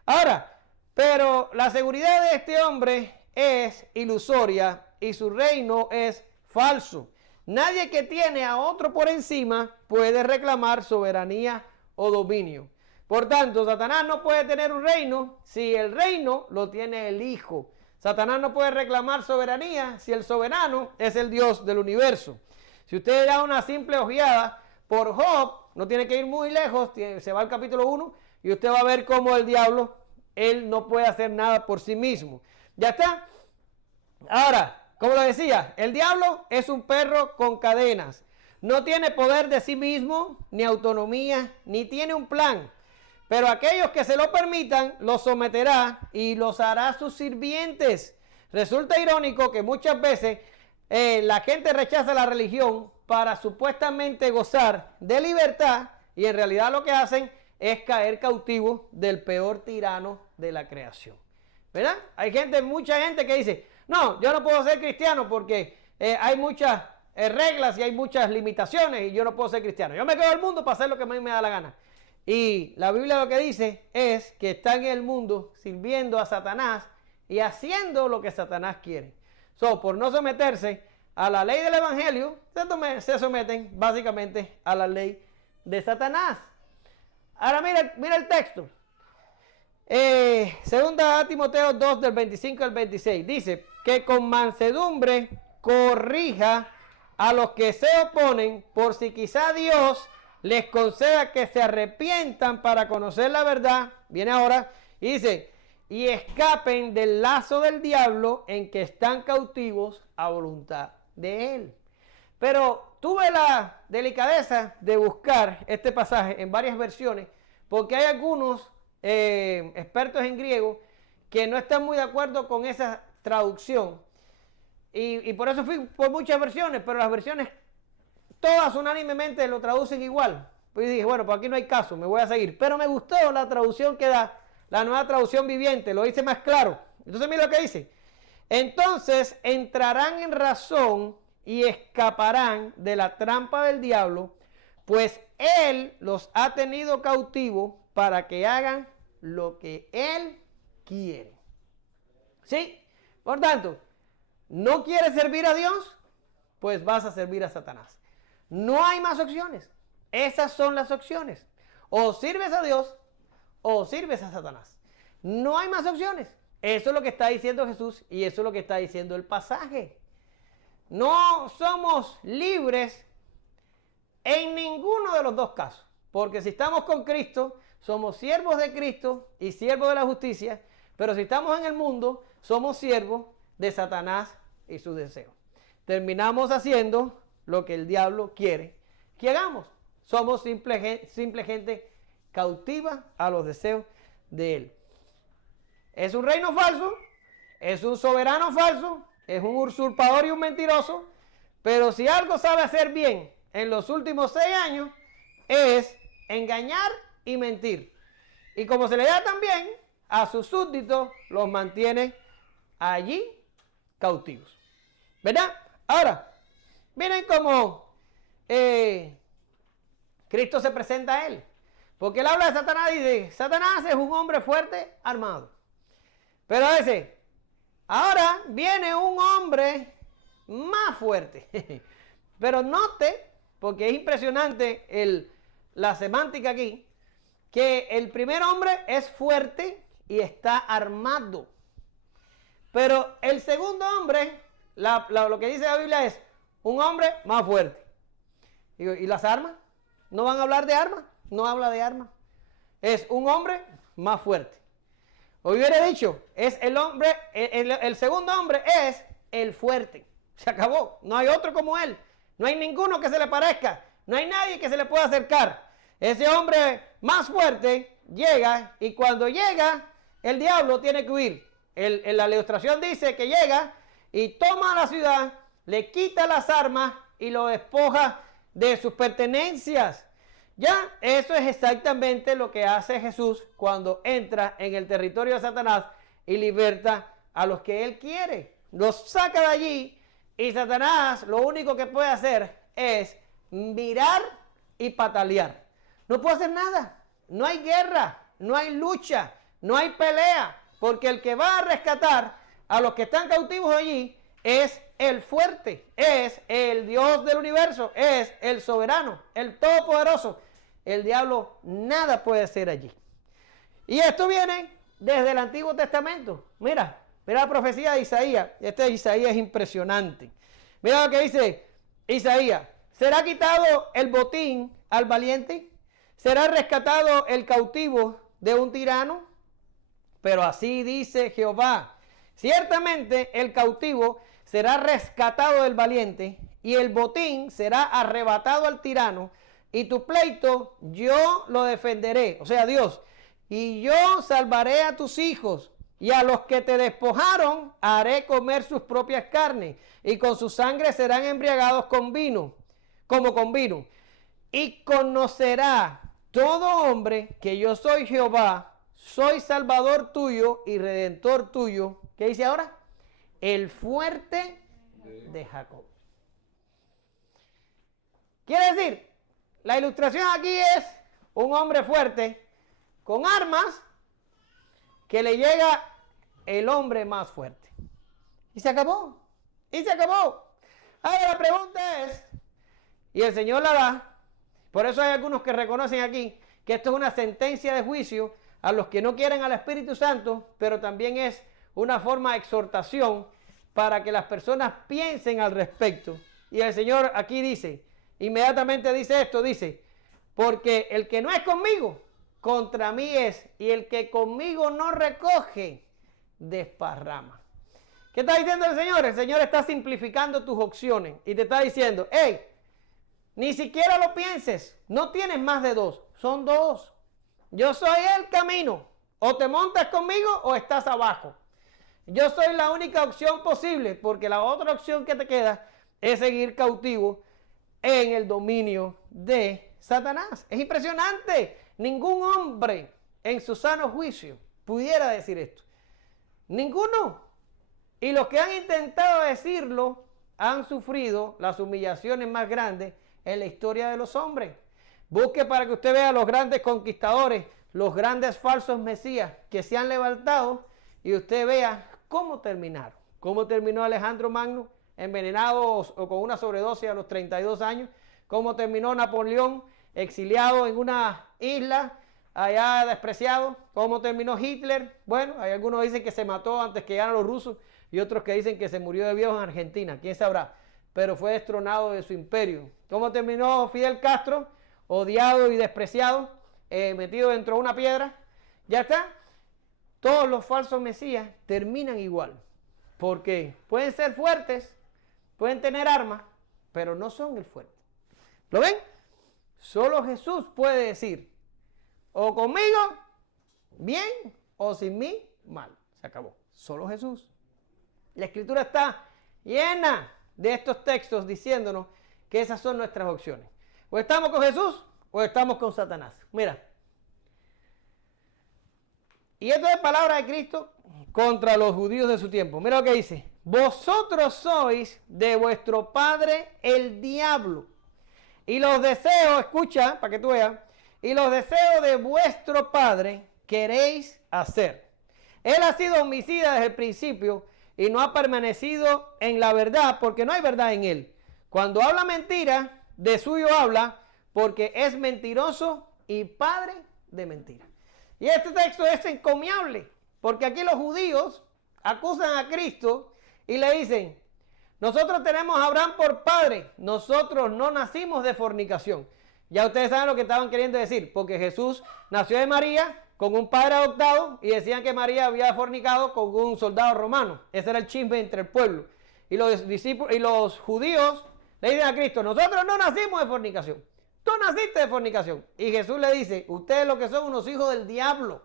Ahora, pero la seguridad de este hombre es ilusoria y su reino es falso. Nadie que tiene a otro por encima puede reclamar soberanía o dominio. Por tanto, Satanás no puede tener un reino si el reino lo tiene el Hijo. Satanás no puede reclamar soberanía si el soberano es el Dios del universo. Si usted da una simple ojeada por Job, no tiene que ir muy lejos, se va al capítulo 1 y usted va a ver cómo el diablo, él no puede hacer nada por sí mismo. ¿Ya está? Ahora, como lo decía, el diablo es un perro con cadenas. No tiene poder de sí mismo, ni autonomía, ni tiene un plan. pero aquellos que se lo permitan, los someterá y los hará sus sirvientes. Resulta irónico que muchas veces la gente rechaza la religión para supuestamente gozar de libertad y en realidad lo que hacen es caer cautivos del peor tirano de la creación. ¿Verdad? Hay mucha gente que dice, no, yo no puedo ser cristiano porque hay muchas reglas y hay muchas limitaciones y yo no puedo ser cristiano. Yo me quedo en el mundo para hacer lo que a mí me da la gana. Y la Biblia lo que dice es que están en el mundo sirviendo a Satanás y haciendo lo que Satanás quiere. Por no someterse a la ley del evangelio, se someten básicamente a la ley de Satanás. Ahora mira el texto. Segunda a Timoteo 2 del 25 al 26. Dice que con mansedumbre corrija a los que se oponen, por si quizá Dios les conceda que se arrepientan para conocer la verdad. Viene ahora y dice, y escapen del lazo del diablo en que están cautivos a voluntad de él. Pero tuve la delicadeza de buscar este pasaje en varias versiones, porque hay algunos expertos en griego que no están muy de acuerdo con esa traducción. Y por eso fui por muchas versiones, pero las versiones todas unánimemente lo traducen igual. Pues dije, bueno, pues aquí no hay caso, me voy a seguir. Pero me gustó la traducción que da la Nueva Traducción Viviente, lo dice más claro. Entonces mira lo que dice. Entonces entrarán en razón y escaparán de la trampa del diablo, pues él los ha tenido cautivos para que hagan lo que él quiere. ¿Sí? Por tanto, ¿no quieres servir a Dios? Pues vas a servir a Satanás. No hay más opciones. Esas son las opciones. O sirves a Dios o sirves a Satanás. No hay más opciones. Eso es lo que está diciendo Jesús y eso es lo que está diciendo el pasaje. No somos libres en ninguno de los dos casos. Porque si estamos con Cristo, somos siervos de Cristo y siervos de la justicia. Pero si estamos en el mundo, somos siervos de Satanás y sus deseos. Terminamos haciendo lo que el diablo quiere que hagamos. Somos simple gente cautiva a los deseos de él. Es un reino falso, es un soberano falso, es un usurpador y un mentiroso, pero si algo sabe hacer bien en los últimos 6 años es engañar y mentir. Y como se le da también a sus súbditos, los mantiene allí cautivos. ¿Verdad? Ahora, miren cómo Cristo se presenta a él. Porque él habla de Satanás y dice, Satanás es un hombre fuerte, armado. Pero dice, ahora viene un hombre más fuerte. Pero note, porque es impresionante la semántica aquí, que el primer hombre es fuerte y está armado. Pero el segundo hombre, lo que dice la Biblia es un hombre más fuerte. ¿Y las armas? ¿No van a hablar de armas? No habla de armas. Es un hombre más fuerte. Hubiera dicho, es el hombre, el segundo hombre es el fuerte. Se acabó. No hay otro como él. No hay ninguno que se le parezca. No hay nadie que se le pueda acercar. Ese hombre más fuerte llega y cuando llega, el diablo tiene que huir. En la ilustración dice que llega y toma la ciudad, le quita las armas y lo despoja de sus pertenencias. Ya, eso es exactamente lo que hace Jesús cuando entra en el territorio de Satanás y liberta a los que él quiere. Los saca de allí y Satanás lo único que puede hacer es mirar y patalear. No puede hacer nada. No hay guerra, no hay lucha, no hay pelea, porque el que va a rescatar a los que están cautivos allí es el fuerte, es el Dios del universo, es el soberano, el todopoderoso. El diablo nada puede hacer allí. Y esto viene desde el Antiguo Testamento. Mira la profecía de Isaías. Este de Isaías es impresionante. Mira lo que dice Isaías. ¿Será quitado el botín al valiente? ¿Será rescatado el cautivo de un tirano? Pero así dice Jehová. Ciertamente el cautivo será rescatado del valiente y el botín será arrebatado al tirano y tu pleito yo lo defenderé. O sea, Dios, y yo salvaré a tus hijos, y a los que te despojaron haré comer sus propias carnes, y con su sangre serán embriagados con vino, como con vino. Y conocerá todo hombre que yo soy Jehová, soy salvador tuyo y redentor tuyo. ¿Qué dice ahora? El fuerte de Jacob. Quiere decir, la ilustración aquí es un hombre fuerte con armas que le llega el hombre más fuerte. Y se acabó. Y se acabó. Ahora la pregunta es, y el Señor la da, por eso hay algunos que reconocen aquí que esto es una sentencia de juicio a los que no quieren al Espíritu Santo, pero también es una forma de exhortación para que las personas piensen al respecto. Y el Señor aquí dice, inmediatamente dice esto, dice, porque el que no es conmigo, contra mí es, y el que conmigo no recoge, desparrama. ¿Qué está diciendo el Señor? El Señor está simplificando tus opciones y te está diciendo, hey, ni siquiera lo pienses, no tienes más de dos, son dos. Yo soy el camino, o te montas conmigo o estás abajo. Yo soy la única opción posible, porque la otra opción que te queda es seguir cautivo en el dominio de Satanás. Es impresionante. Ningún hombre en su sano juicio pudiera decir esto. Ninguno. Y los que han intentado decirlo han sufrido las humillaciones más grandes en la historia de los hombres. Busque para que usted vea los grandes conquistadores, los grandes falsos mesías que se han levantado y usted vea cómo terminaron. Cómo terminó Alejandro Magno, envenenado o con una sobredosis a los 32 años. Cómo terminó Napoleón, exiliado en una isla, allá despreciado. Cómo terminó Hitler. Bueno, hay algunos que dicen que se mató antes que llegaran los rusos y otros que dicen que se murió de viejo en Argentina. ¿Quién sabrá? Pero fue destronado de su imperio. Cómo terminó Fidel Castro, odiado y despreciado, metido dentro de una piedra. Ya está. Todos los falsos mesías terminan igual. Porque pueden ser fuertes, pueden tener armas, pero no son el fuerte. ¿Lo ven? Solo Jesús puede decir, o conmigo, bien, o sin mí, mal. Se acabó. Solo Jesús. La Escritura está llena de estos textos diciéndonos que esas son nuestras opciones. O estamos con Jesús o estamos con Satanás. Mira. Y esto es palabra de Cristo contra los judíos de su tiempo. Mira lo que dice. Vosotros sois de vuestro padre el diablo. Y los deseos, escucha, para que tú veas, y los deseos de vuestro padre queréis hacer. Él ha sido homicida desde el principio y no ha permanecido en la verdad porque no hay verdad en él. Cuando habla mentira, de suyo habla porque es mentiroso y padre de mentira. Y este texto es encomiable porque aquí los judíos acusan a Cristo y le dicen, nosotros tenemos a Abraham por padre, nosotros no nacimos de fornicación. Ya ustedes saben lo que estaban queriendo decir, porque Jesús nació de María con un padre adoptado y decían que María había fornicado con un soldado romano. Ese era el chisme entre el pueblo. Y los discípulos y los judíos le dicen a Cristo, nosotros no nacimos de fornicación. Tú naciste de fornicación. Y Jesús le dice, ustedes lo que son unos hijos del diablo.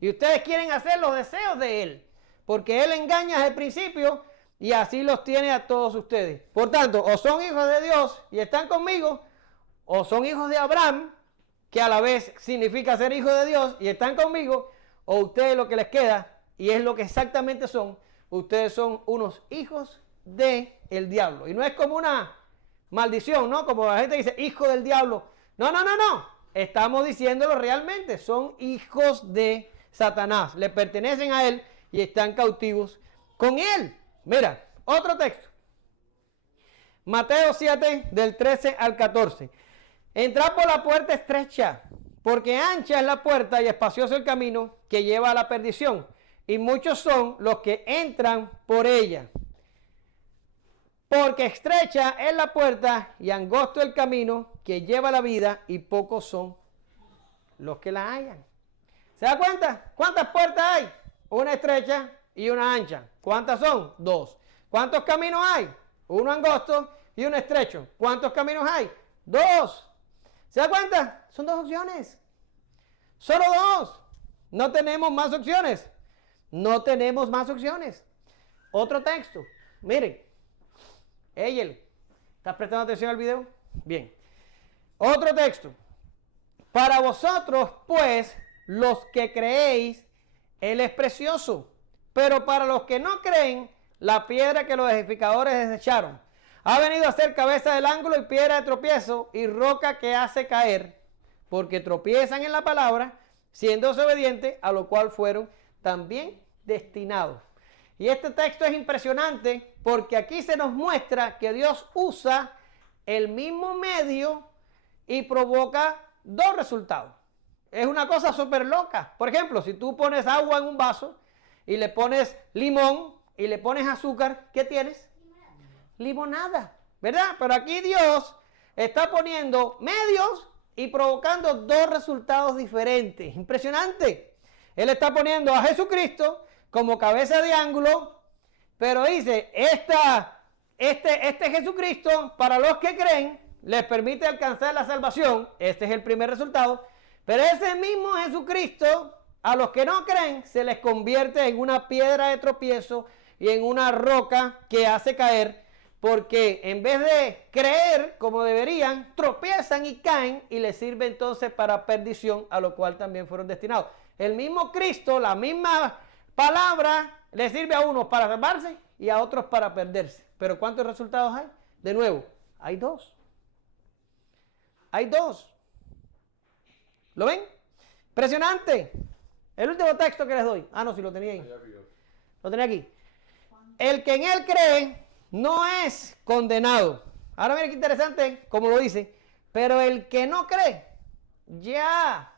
Y ustedes quieren hacer los deseos de él. Porque él engaña desde el principio y así los tiene a todos ustedes. Por tanto, o son hijos de Dios y están conmigo, o son hijos de Abraham, que a la vez significa ser hijos de Dios y están conmigo, o ustedes lo que les queda, y es lo que exactamente son, ustedes son unos hijos del diablo. Y no es como una maldición, ¿no? Como la gente dice, hijo del diablo. No, no, no, no. Estamos diciéndolo realmente. Son hijos de Satanás. Le pertenecen a él y están cautivos con él. Mira, otro texto. Mateo 7, del 13 al 14. Entrad por la puerta estrecha, porque ancha es la puerta y espacioso el camino que lleva a la perdición, y muchos son los que entran por ella. Porque estrecha es la puerta y angosto el camino que lleva a la vida, y pocos son los que la hallan. ¿Se da cuenta? ¿Cuántas puertas hay? Una estrecha y una ancha. ¿Cuántas son? Dos. ¿Cuántos caminos hay? Uno angosto y uno estrecho. ¿Cuántos caminos hay? Dos. ¿Se da cuenta? Son dos opciones. Solo dos. No tenemos más opciones. No tenemos más opciones. Otro texto. Miren. Eyel, ¿estás prestando atención al video? Bien. Otro texto. Para vosotros, pues, los que creéis, Él es precioso. Pero para los que no creen, la piedra que los edificadores desecharon ha venido a ser cabeza del ángulo y piedra de tropiezo y roca que hace caer, porque tropiezan en la palabra, siendo desobedientes, a lo cual fueron también destinados. Y este texto es impresionante porque aquí se nos muestra que Dios usa el mismo medio y provoca dos resultados. Es una cosa súper loca. Por ejemplo, si tú pones agua en un vaso y le pones limón y le pones azúcar, ¿qué tienes? Limonada, ¿verdad? Pero aquí Dios está poniendo medios y provocando dos resultados diferentes. Impresionante. Él está poniendo a Jesucristo como cabeza de ángulo, pero dice, este Jesucristo, para los que creen, les permite alcanzar la salvación. Este es el primer resultado. Pero ese mismo Jesucristo, a los que no creen, se les convierte en una piedra de tropiezo y en una roca que hace caer, porque en vez de creer como deberían, tropiezan y caen y les sirve entonces para perdición, a lo cual también fueron destinados. El mismo Cristo, la misma palabra, le sirve a unos para salvarse y a otros para perderse. Pero ¿cuántos resultados hay? De nuevo, hay dos. Hay dos. ¿Lo ven? Impresionante. El último texto que les doy. Ah, no, si lo tenía ahí. Lo tenía aquí. El que en él cree no es condenado. Ahora miren qué interesante, como lo dice. Pero el que no cree ya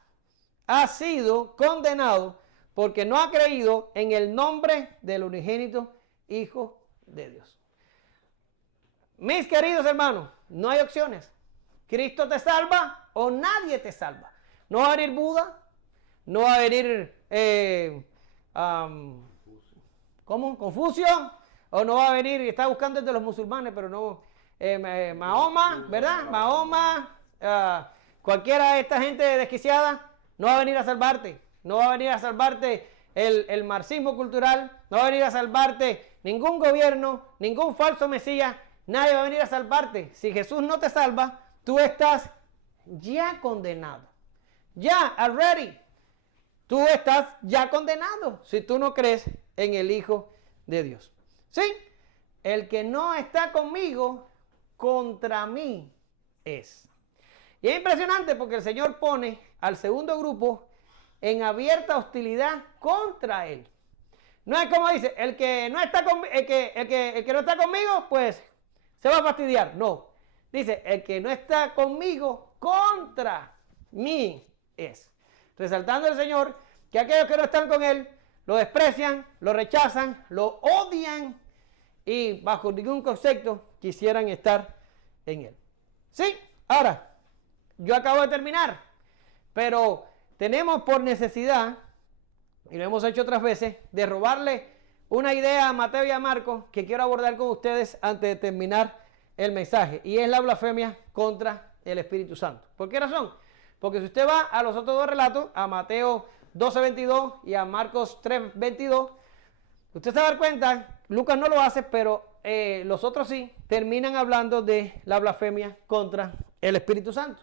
ha sido condenado porque no ha creído en el nombre del unigénito Hijo de Dios. Mis queridos hermanos, no hay opciones. Cristo te salva o nadie te salva. No va a venir Buda, no va a venir Confucio, o no va a venir, y está buscando entre los musulmanes, pero no, Mahoma, ¿verdad? Mahoma, cualquiera de esta gente desquiciada, no va a venir a salvarte. No va a venir a salvarte el marxismo cultural, no va a venir a salvarte ningún gobierno, ningún falso mesías, nadie va a venir a salvarte. Si Jesús no te salva, tú estás ya condenado. Ya, already. Tú estás ya condenado si tú no crees en el Hijo de Dios. ¿Sí? El que no está conmigo, contra mí es. Y es impresionante porque el Señor pone al segundo grupo en abierta hostilidad contra él. No es como dice, el que no está conmigo, pues se va a fastidiar. No. Dice, el que no está conmigo, contra mí es. Resaltando el Señor que aquellos que no están con Él lo desprecian, lo rechazan, lo odian y bajo ningún concepto quisieran estar en Él. ¿Sí? Ahora, yo acabo de terminar, pero tenemos por necesidad, y lo hemos hecho otras veces, de robarle una idea a Mateo y a Marcos que quiero abordar con ustedes antes de terminar el mensaje, y es la blasfemia contra el Espíritu Santo. ¿Por qué razón? Porque si usted va a los otros dos relatos, a Mateo 12:22 y a Marcos 3:22, usted se va a dar cuenta, Lucas no lo hace, pero los otros sí, terminan hablando de la blasfemia contra el Espíritu Santo.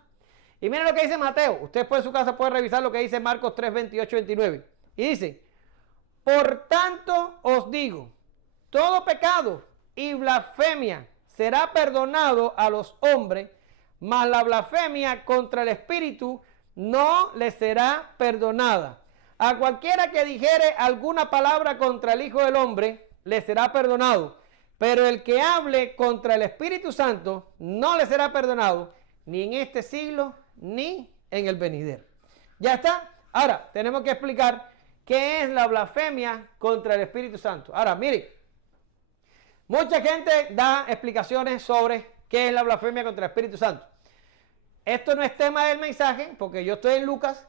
Y miren lo que dice Mateo. Usted después en su casa puede revisar lo que dice Marcos 3:28-29. Y dice, por tanto os digo, todo pecado y blasfemia será perdonado a los hombres, mas la blasfemia contra el Espíritu no le será perdonada. A cualquiera que dijere alguna palabra contra el Hijo del Hombre, le será perdonado. Pero el que hable contra el Espíritu Santo, no le será perdonado, ni en este siglo, ni en el venidero. ¿Ya está? Ahora, tenemos que explicar qué es la blasfemia contra el Espíritu Santo. Ahora, mire, mucha gente da explicaciones sobre qué es la blasfemia contra el Espíritu Santo. Esto no es tema del mensaje, porque yo estoy en Lucas.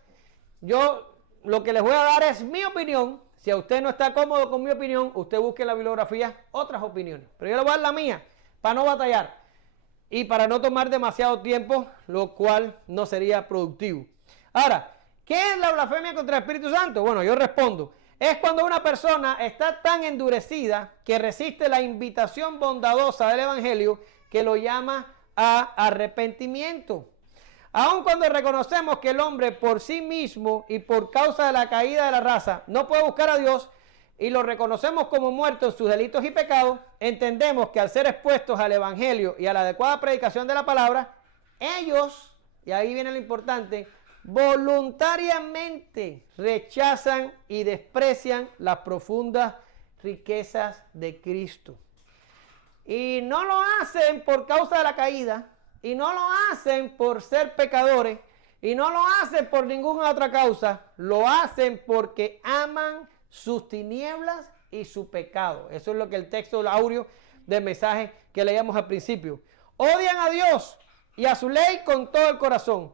Yo lo que les voy a dar es mi opinión. Si a usted no está cómodo con mi opinión, usted busque en la bibliografía otras opiniones. Pero yo le voy a dar la mía, para no batallar y para no tomar demasiado tiempo, lo cual no sería productivo. Ahora, ¿Qué es la blasfemia contra el Espíritu Santo? Bueno, yo respondo. Es cuando una persona está tan endurecida que resiste la invitación bondadosa del Evangelio que lo llama a arrepentimiento. Aun cuando reconocemos que el hombre por sí mismo y por causa de la caída de la raza no puede buscar a Dios y lo reconocemos como muerto en sus delitos y pecados, entendemos que al ser expuestos al Evangelio y a la adecuada predicación de la palabra, ellos, y ahí viene lo importante, voluntariamente rechazan y desprecian las profundas riquezas de Cristo. Y no lo hacen por causa de la caída, y no lo hacen por ser pecadores, y no lo hacen por ninguna otra causa, lo hacen porque aman sus tinieblas y su pecado. Eso es lo que el texto del audio del mensaje que leíamos al principio. Odian a Dios y a su ley con todo el corazón.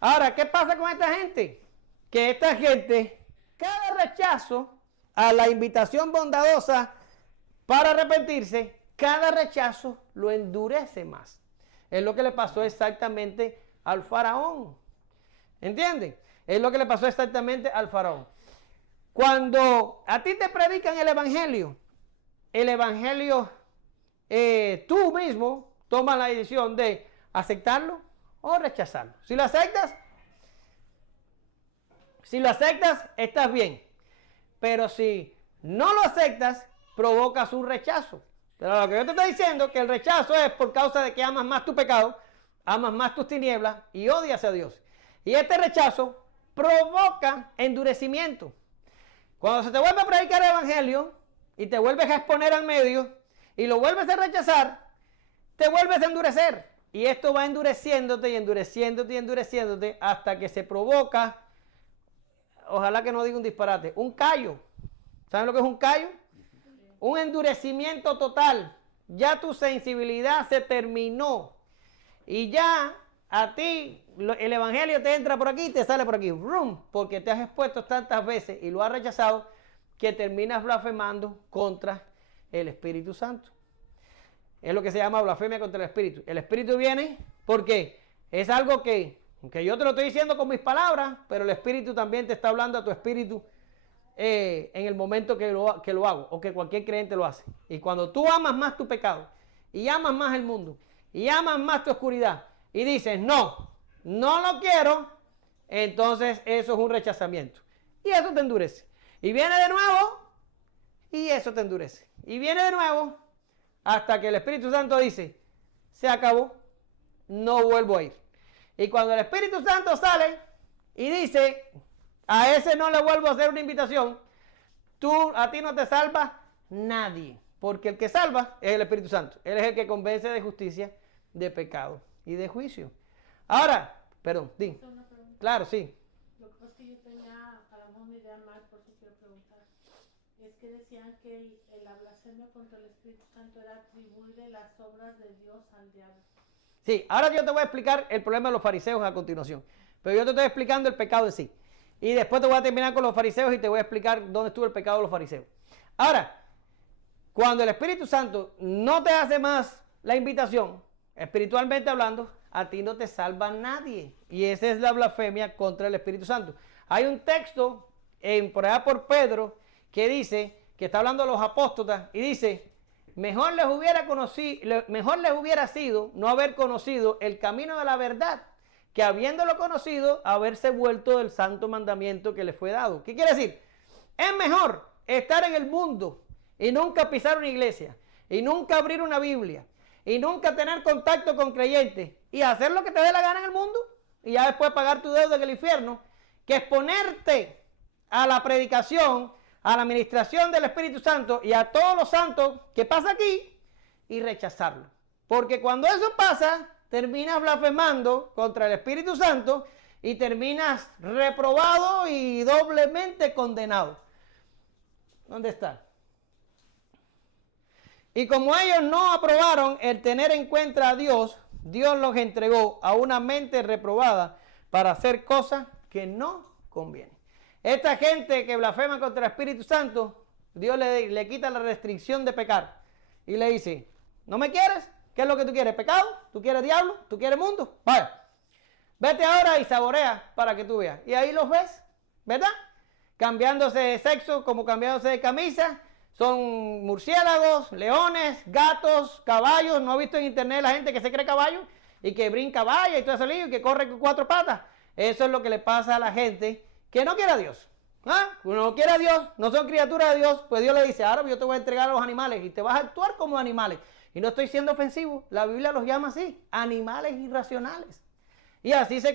Ahora, ¿qué pasa con esta gente? Que esta gente, cada rechazo a la invitación bondadosa para arrepentirse, cada rechazo lo endurece más. Es lo que le pasó exactamente al faraón. ¿Entienden? Es lo que le pasó exactamente al faraón. Cuando a ti te predican el evangelio, tú mismo tomas la decisión de aceptarlo o rechazarlo. Si lo aceptas, estás bien. Pero si no lo aceptas, provocas un rechazo. Pero lo que yo te estoy diciendo es que el rechazo es por causa de que amas más tu pecado, amas más tus tinieblas y odias a Dios. Y este rechazo provoca endurecimiento. Cuando se te vuelve a predicar el evangelio y te vuelves a exponer al medio y lo vuelves a rechazar, te vuelves a endurecer. Y esto va endureciéndote y endureciéndote y endureciéndote hasta que se provoca, ojalá que no diga un disparate, un callo. ¿Saben lo que es un callo? Un endurecimiento total. Ya tu sensibilidad se terminó. Y ya a ti el evangelio te entra por aquí y te sale por aquí. ¡Rum! Porque te has expuesto tantas veces y lo has rechazado que terminas blasfemando contra el Espíritu Santo. Es lo que se llama blasfemia contra el Espíritu. El Espíritu viene porque es algo que yo te lo estoy diciendo con mis palabras, pero el Espíritu también te está hablando a tu espíritu en el momento que lo hago, o que cualquier creyente lo hace. Y cuando tú amas más tu pecado, y amas más el mundo, y amas más tu oscuridad, y dices, no lo quiero, entonces eso es un rechazamiento. Y eso te endurece. Y viene de nuevo, y eso te endurece. Y viene de nuevo, hasta que el Espíritu Santo dice, se acabó, no vuelvo a ir. Y cuando el Espíritu Santo sale y dice, a ese no le vuelvo a hacer una invitación, a ti no te salva nadie. Porque el que salva es el Espíritu Santo. Él es el que convence de justicia, de pecado y de juicio. Ahora, perdón, di. Claro, sí. Lo que pasa es que yo tenía a lo mejor una idea mal, por eso quiero preguntar. Es que decían que la blasfemia contra el Espíritu Santo era atribuirle las obras de Dios al diablo. Sí, ahora yo te voy a explicar el problema de los fariseos a continuación. Pero yo te estoy explicando el pecado en sí. Y después te voy a terminar con los fariseos y te voy a explicar dónde estuvo el pecado de los fariseos. Ahora, cuando el Espíritu Santo no te hace más la invitación, espiritualmente hablando, a ti no te salva nadie. Y esa es la blasfemia contra el Espíritu Santo. Hay un texto por allá por Pedro que dice, que está hablando de los apóstoles, y dice, mejor les hubiera sido no haber conocido el camino de la verdad, que habiéndolo conocido, haberse vuelto del santo mandamiento que les fue dado. ¿Qué quiere decir? Es mejor estar en el mundo y nunca pisar una iglesia, y nunca abrir una Biblia, y nunca tener contacto con creyentes, y hacer lo que te dé la gana en el mundo, y ya después pagar tu deuda en el infierno, que exponerte a la predicación, a la administración del Espíritu Santo y a todos los santos que pasa aquí, y rechazarlo. Porque cuando eso pasa, terminas blasfemando contra el Espíritu Santo y terminas reprobado y doblemente condenado. ¿Dónde está? Y como ellos no aprobaron el tener en cuenta a Dios, Dios los entregó a una mente reprobada para hacer cosas que no convienen. Esta gente que blasfema contra el Espíritu Santo, Dios le quita la restricción de pecar y le dice, ¿no me quieres? ¿Qué es lo que tú quieres? ¿Pecado? ¿Tú quieres diablo? ¿Tú quieres mundo? Vaya, Vete ahora y saborea para que tú veas. Y ahí los ves, ¿verdad? Cambiándose de sexo como cambiándose de camisa. Son murciélagos, leones, gatos, caballos. ¿No ha visto en internet la gente que se cree caballo? Y que brinca valla y todo ese lío y que corre con 4 patas. Eso es lo que le pasa a la gente que no quiere a Dios. ¿Ah? Uno no quiere a Dios, no son criaturas de Dios, pues Dios le dice, ahora yo te voy a entregar a los animales y te vas a actuar como animales. Y no estoy siendo ofensivo, la Biblia los llama así, animales irracionales. Y así se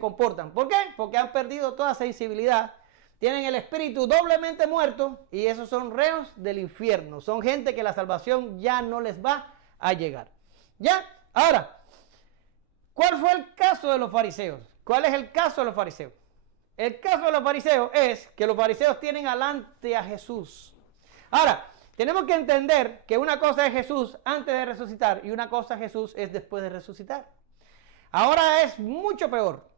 comportan. ¿Por qué? Porque han perdido toda sensibilidad, tienen el espíritu doblemente muerto y esos son reos del infierno. Son gente que la salvación ya no les va a llegar. ¿Ya? Ahora, ¿cuál fue el caso de los fariseos? ¿Cuál es el caso de los fariseos? El caso de los fariseos es que los fariseos tienen alante a Jesús. Ahora, tenemos que entender que una cosa es Jesús antes de resucitar y una cosa Jesús es después de resucitar. Ahora es mucho peor.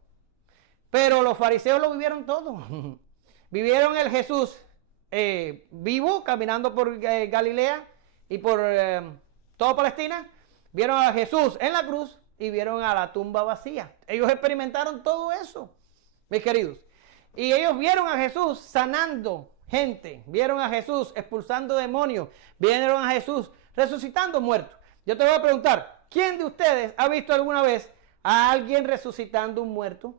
Pero los fariseos lo vivieron todo. Vivieron el Jesús vivo, caminando por Galilea y por toda Palestina. Vieron a Jesús en la cruz y vieron a la tumba vacía. Ellos experimentaron todo eso, mis queridos. Y ellos vieron a Jesús sanando gente, vieron a Jesús expulsando demonios, vieron a Jesús resucitando muertos. Yo te voy a preguntar, ¿quién de ustedes ha visto alguna vez a alguien resucitando un muerto?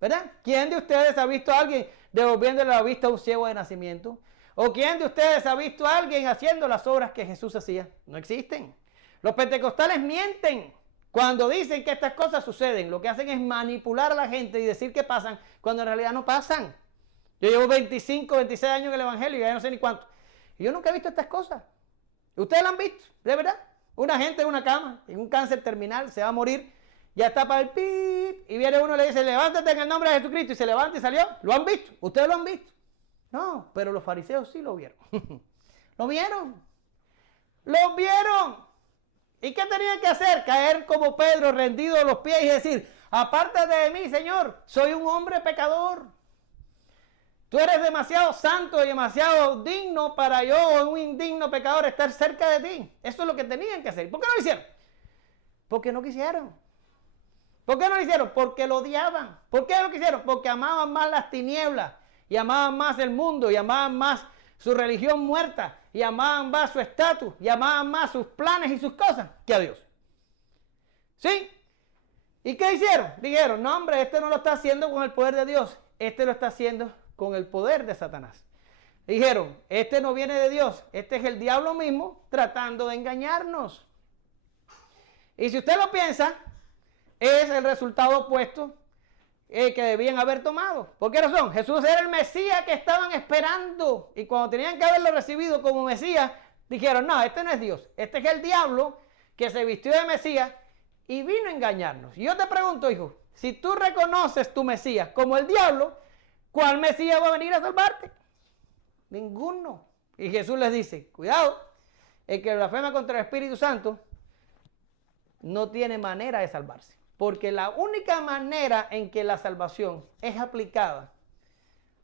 ¿Verdad? ¿Quién de ustedes ha visto a alguien devolviéndole la vista a un ciego de nacimiento? ¿O quién de ustedes ha visto a alguien haciendo las obras que Jesús hacía? No existen. Los pentecostales mienten cuando dicen que estas cosas suceden. Lo que hacen es manipular a la gente y decir que pasan cuando en realidad no pasan. Yo llevo 25, 26 años en el evangelio y ya no sé ni cuánto. Y yo nunca he visto estas cosas. ¿Ustedes las han visto? ¿De verdad? Una gente en una cama, en un cáncer terminal, se va a morir, ya está para el pip, y viene uno y le dice, levántate en el nombre de Jesucristo, y se levanta y salió. ¿Lo han visto? ¿Ustedes lo han visto? No, pero los fariseos sí lo vieron. ¿Lo vieron? ¡Lo vieron! ¿Y qué tenían que hacer? Caer como Pedro, rendido a los pies y decir, apártate de mí, Señor, soy un hombre pecador. Tú eres demasiado santo y demasiado digno para yo, un indigno pecador, estar cerca de ti. Eso es lo que tenían que hacer. ¿Por qué no lo hicieron? Porque no quisieron. ¿Por qué no lo hicieron? Porque lo odiaban. ¿Por qué lo quisieron? Porque amaban más las tinieblas y amaban más el mundo y amaban más su religión muerta y amaban más su estatus y amaban más sus planes y sus cosas que a Dios. ¿Sí? ¿Y qué hicieron? Dijeron, no hombre, este no lo está haciendo con el poder de Dios, este lo está haciendo con el poder de Satanás. Dijeron, este no viene de Dios, este es el diablo mismo tratando de engañarnos. Y si usted lo piensa, es el resultado opuesto que debían haber tomado. ¿Por qué razón? Jesús era el Mesías que estaban esperando. Y cuando tenían que haberlo recibido como Mesías, dijeron, no, este no es Dios. Este es el diablo que se vistió de Mesías y vino a engañarnos. Y yo te pregunto, hijo, si tú reconoces tu Mesías como el diablo, ¿cuál Mesías va a venir a salvarte? Ninguno. Y Jesús les dice, cuidado, el que blasfema contra el Espíritu Santo no tiene manera de salvarse. Porque la única manera en que la salvación es aplicada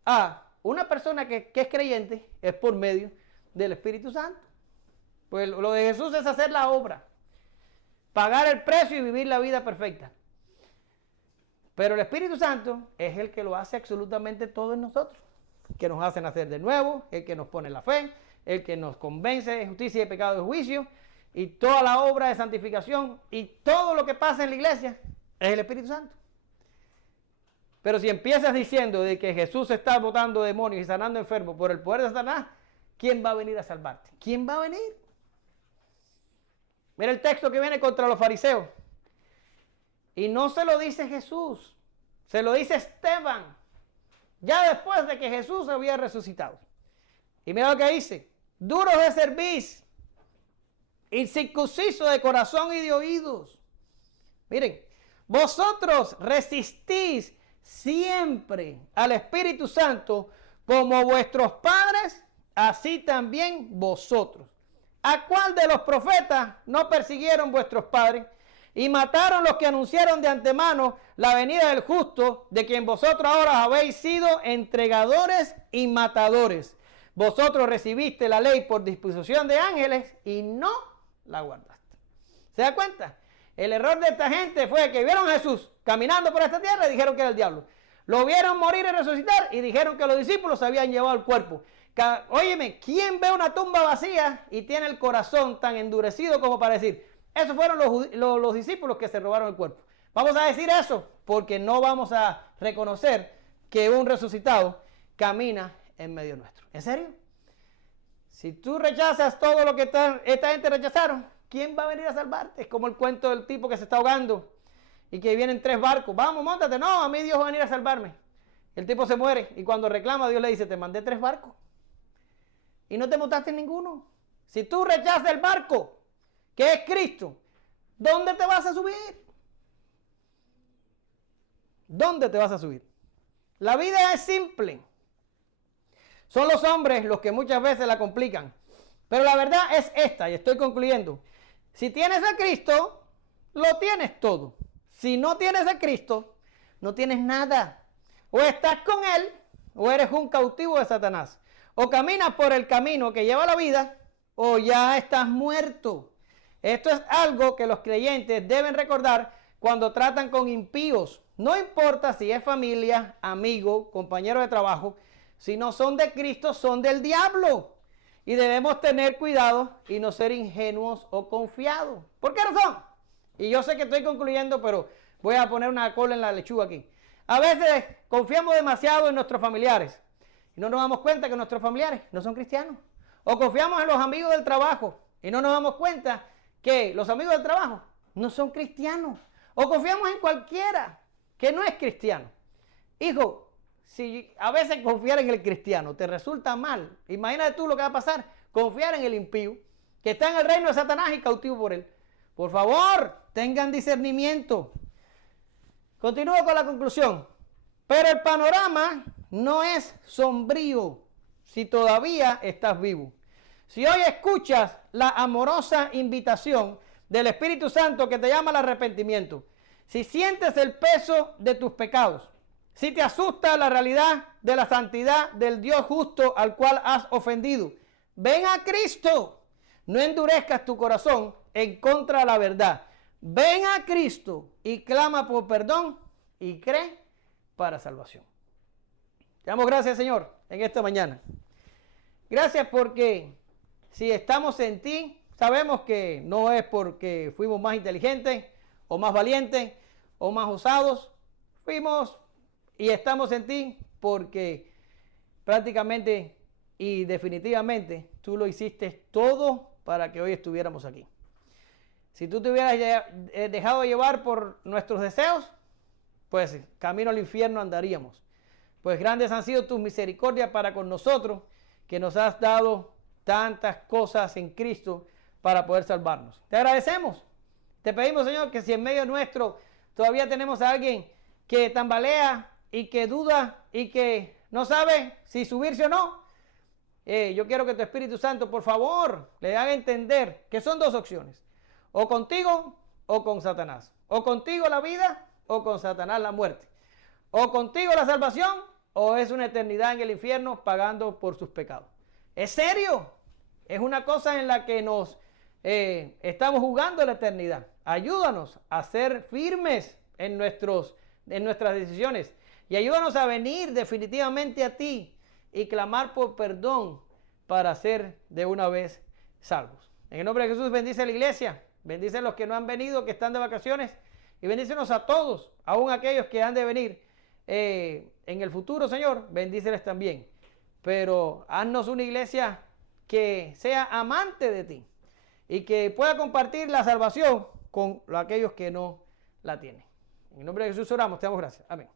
a una persona que es creyente es por medio del Espíritu Santo. Pues lo de Jesús es hacer la obra, pagar el precio y vivir la vida perfecta. Pero el Espíritu Santo es el que lo hace absolutamente todo en nosotros. Que nos hace nacer de nuevo, el que nos pone la fe, el que nos convence de justicia y de pecado y de juicio. Y toda la obra de santificación y todo lo que pasa en la iglesia es el Espíritu Santo. Pero si empiezas diciendo de que Jesús está botando demonios y sanando enfermos por el poder de Satanás, ¿quién va a venir a salvarte? ¿Quién va a venir? Mira el texto que viene contra los fariseos. Y no se lo dice Jesús, se lo dice Esteban, ya después de que Jesús había resucitado. Y mira lo que dice, duros de cerviz, incircunciso de corazón y de oídos. Miren, vosotros resistís siempre al Espíritu Santo como vuestros padres, así también vosotros. ¿A cuál de los profetas no persiguieron vuestros padres y mataron los que anunciaron de antemano la venida del justo, de quien vosotros ahora habéis sido entregadores y matadores? Vosotros recibiste la ley por disposición de ángeles y no la guardaste. ¿Se da cuenta? El error de esta gente fue que vieron a Jesús caminando por esta tierra y dijeron que era el diablo. Lo vieron morir y resucitar y dijeron que los discípulos habían llevado el cuerpo. Óyeme, ¿quién ve una tumba vacía y tiene el corazón tan endurecido como para decir, esos fueron los discípulos que se robaron el cuerpo? Vamos a decir eso porque no vamos a reconocer que un resucitado camina en medio nuestro. ¿En serio? Si tú rechazas todo lo que esta gente rechazaron, ¿quién va a venir a salvarte? Es como el cuento del tipo que se está ahogando y que vienen 3 barcos. Vamos, móntate. No, a mí Dios va a venir a salvarme. El tipo se muere y cuando reclama, Dios le dice, te mandé 3 barcos y no te montaste en ninguno. Si tú rechazas el barco, que es Cristo, ¿dónde te vas a subir? ¿Dónde te vas a subir? La vida es simple. Son los hombres los que muchas veces la complican. Pero la verdad es esta, y estoy concluyendo. Si tienes a Cristo, lo tienes todo. Si no tienes a Cristo, no tienes nada. O estás con Él, o eres un cautivo de Satanás. O caminas por el camino que lleva a la vida, o ya estás muerto. Esto es algo que los creyentes deben recordar cuando tratan con impíos. No importa si es familia, amigo, compañero de trabajo. Si no son de Cristo, son del diablo. Y debemos tener cuidado y no ser ingenuos o confiados. ¿Por qué razón? Y yo sé que estoy concluyendo, pero voy a poner una cola en la lechuga aquí. A veces confiamos demasiado en nuestros familiares y no nos damos cuenta que nuestros familiares no son cristianos. O confiamos en los amigos del trabajo y no nos damos cuenta que los amigos del trabajo no son cristianos. O confiamos en cualquiera que no es cristiano. Hijo, si a veces confiar en el cristiano te resulta mal, imagínate tú lo que va a pasar. Confiar en el impío, que está en el reino de Satanás y cautivo por él. Por favor, tengan discernimiento. Continúo con la conclusión. Pero el panorama no es sombrío si todavía estás vivo. Si hoy escuchas la amorosa invitación del Espíritu Santo que te llama al arrepentimiento, si sientes el peso de tus pecados, si te asusta la realidad de la santidad del Dios justo al cual has ofendido, ven a Cristo. No endurezcas tu corazón en contra de la verdad. Ven a Cristo y clama por perdón y cree para salvación. Te damos gracias, Señor, en esta mañana. Gracias porque si estamos en ti, sabemos que no es porque fuimos más inteligentes o más valientes o más osados. Fuimos y estamos en ti porque prácticamente y definitivamente tú lo hiciste todo para que hoy estuviéramos aquí. Si tú te hubieras dejado llevar por nuestros deseos, pues camino al infierno andaríamos. Pues grandes han sido tus misericordias para con nosotros, que nos has dado tantas cosas en Cristo para poder salvarnos. Te agradecemos. Te pedimos, Señor, que si en medio nuestro todavía tenemos a alguien que tambalea y que duda y que no sabe si subirse o no, yo quiero que tu Espíritu Santo, por favor, le haga entender que son 2 opciones. O contigo o con Satanás. O contigo la vida o con Satanás la muerte. O contigo la salvación o es una eternidad en el infierno pagando por sus pecados. ¿Es serio? Es una cosa en la que nos estamos jugando la eternidad. Ayúdanos a ser firmes en nuestras decisiones. Y ayúdanos a venir definitivamente a ti y clamar por perdón para ser de una vez salvos. En el nombre de Jesús bendice a la iglesia. Bendice a los que no han venido, que están de vacaciones. Y bendícenos a todos, aún aquellos que han de venir en el futuro, Señor. Bendíceles también. Pero haznos una iglesia que sea amante de ti y que pueda compartir la salvación con aquellos que no la tienen. En el nombre de Jesús oramos, te damos gracias. Amén.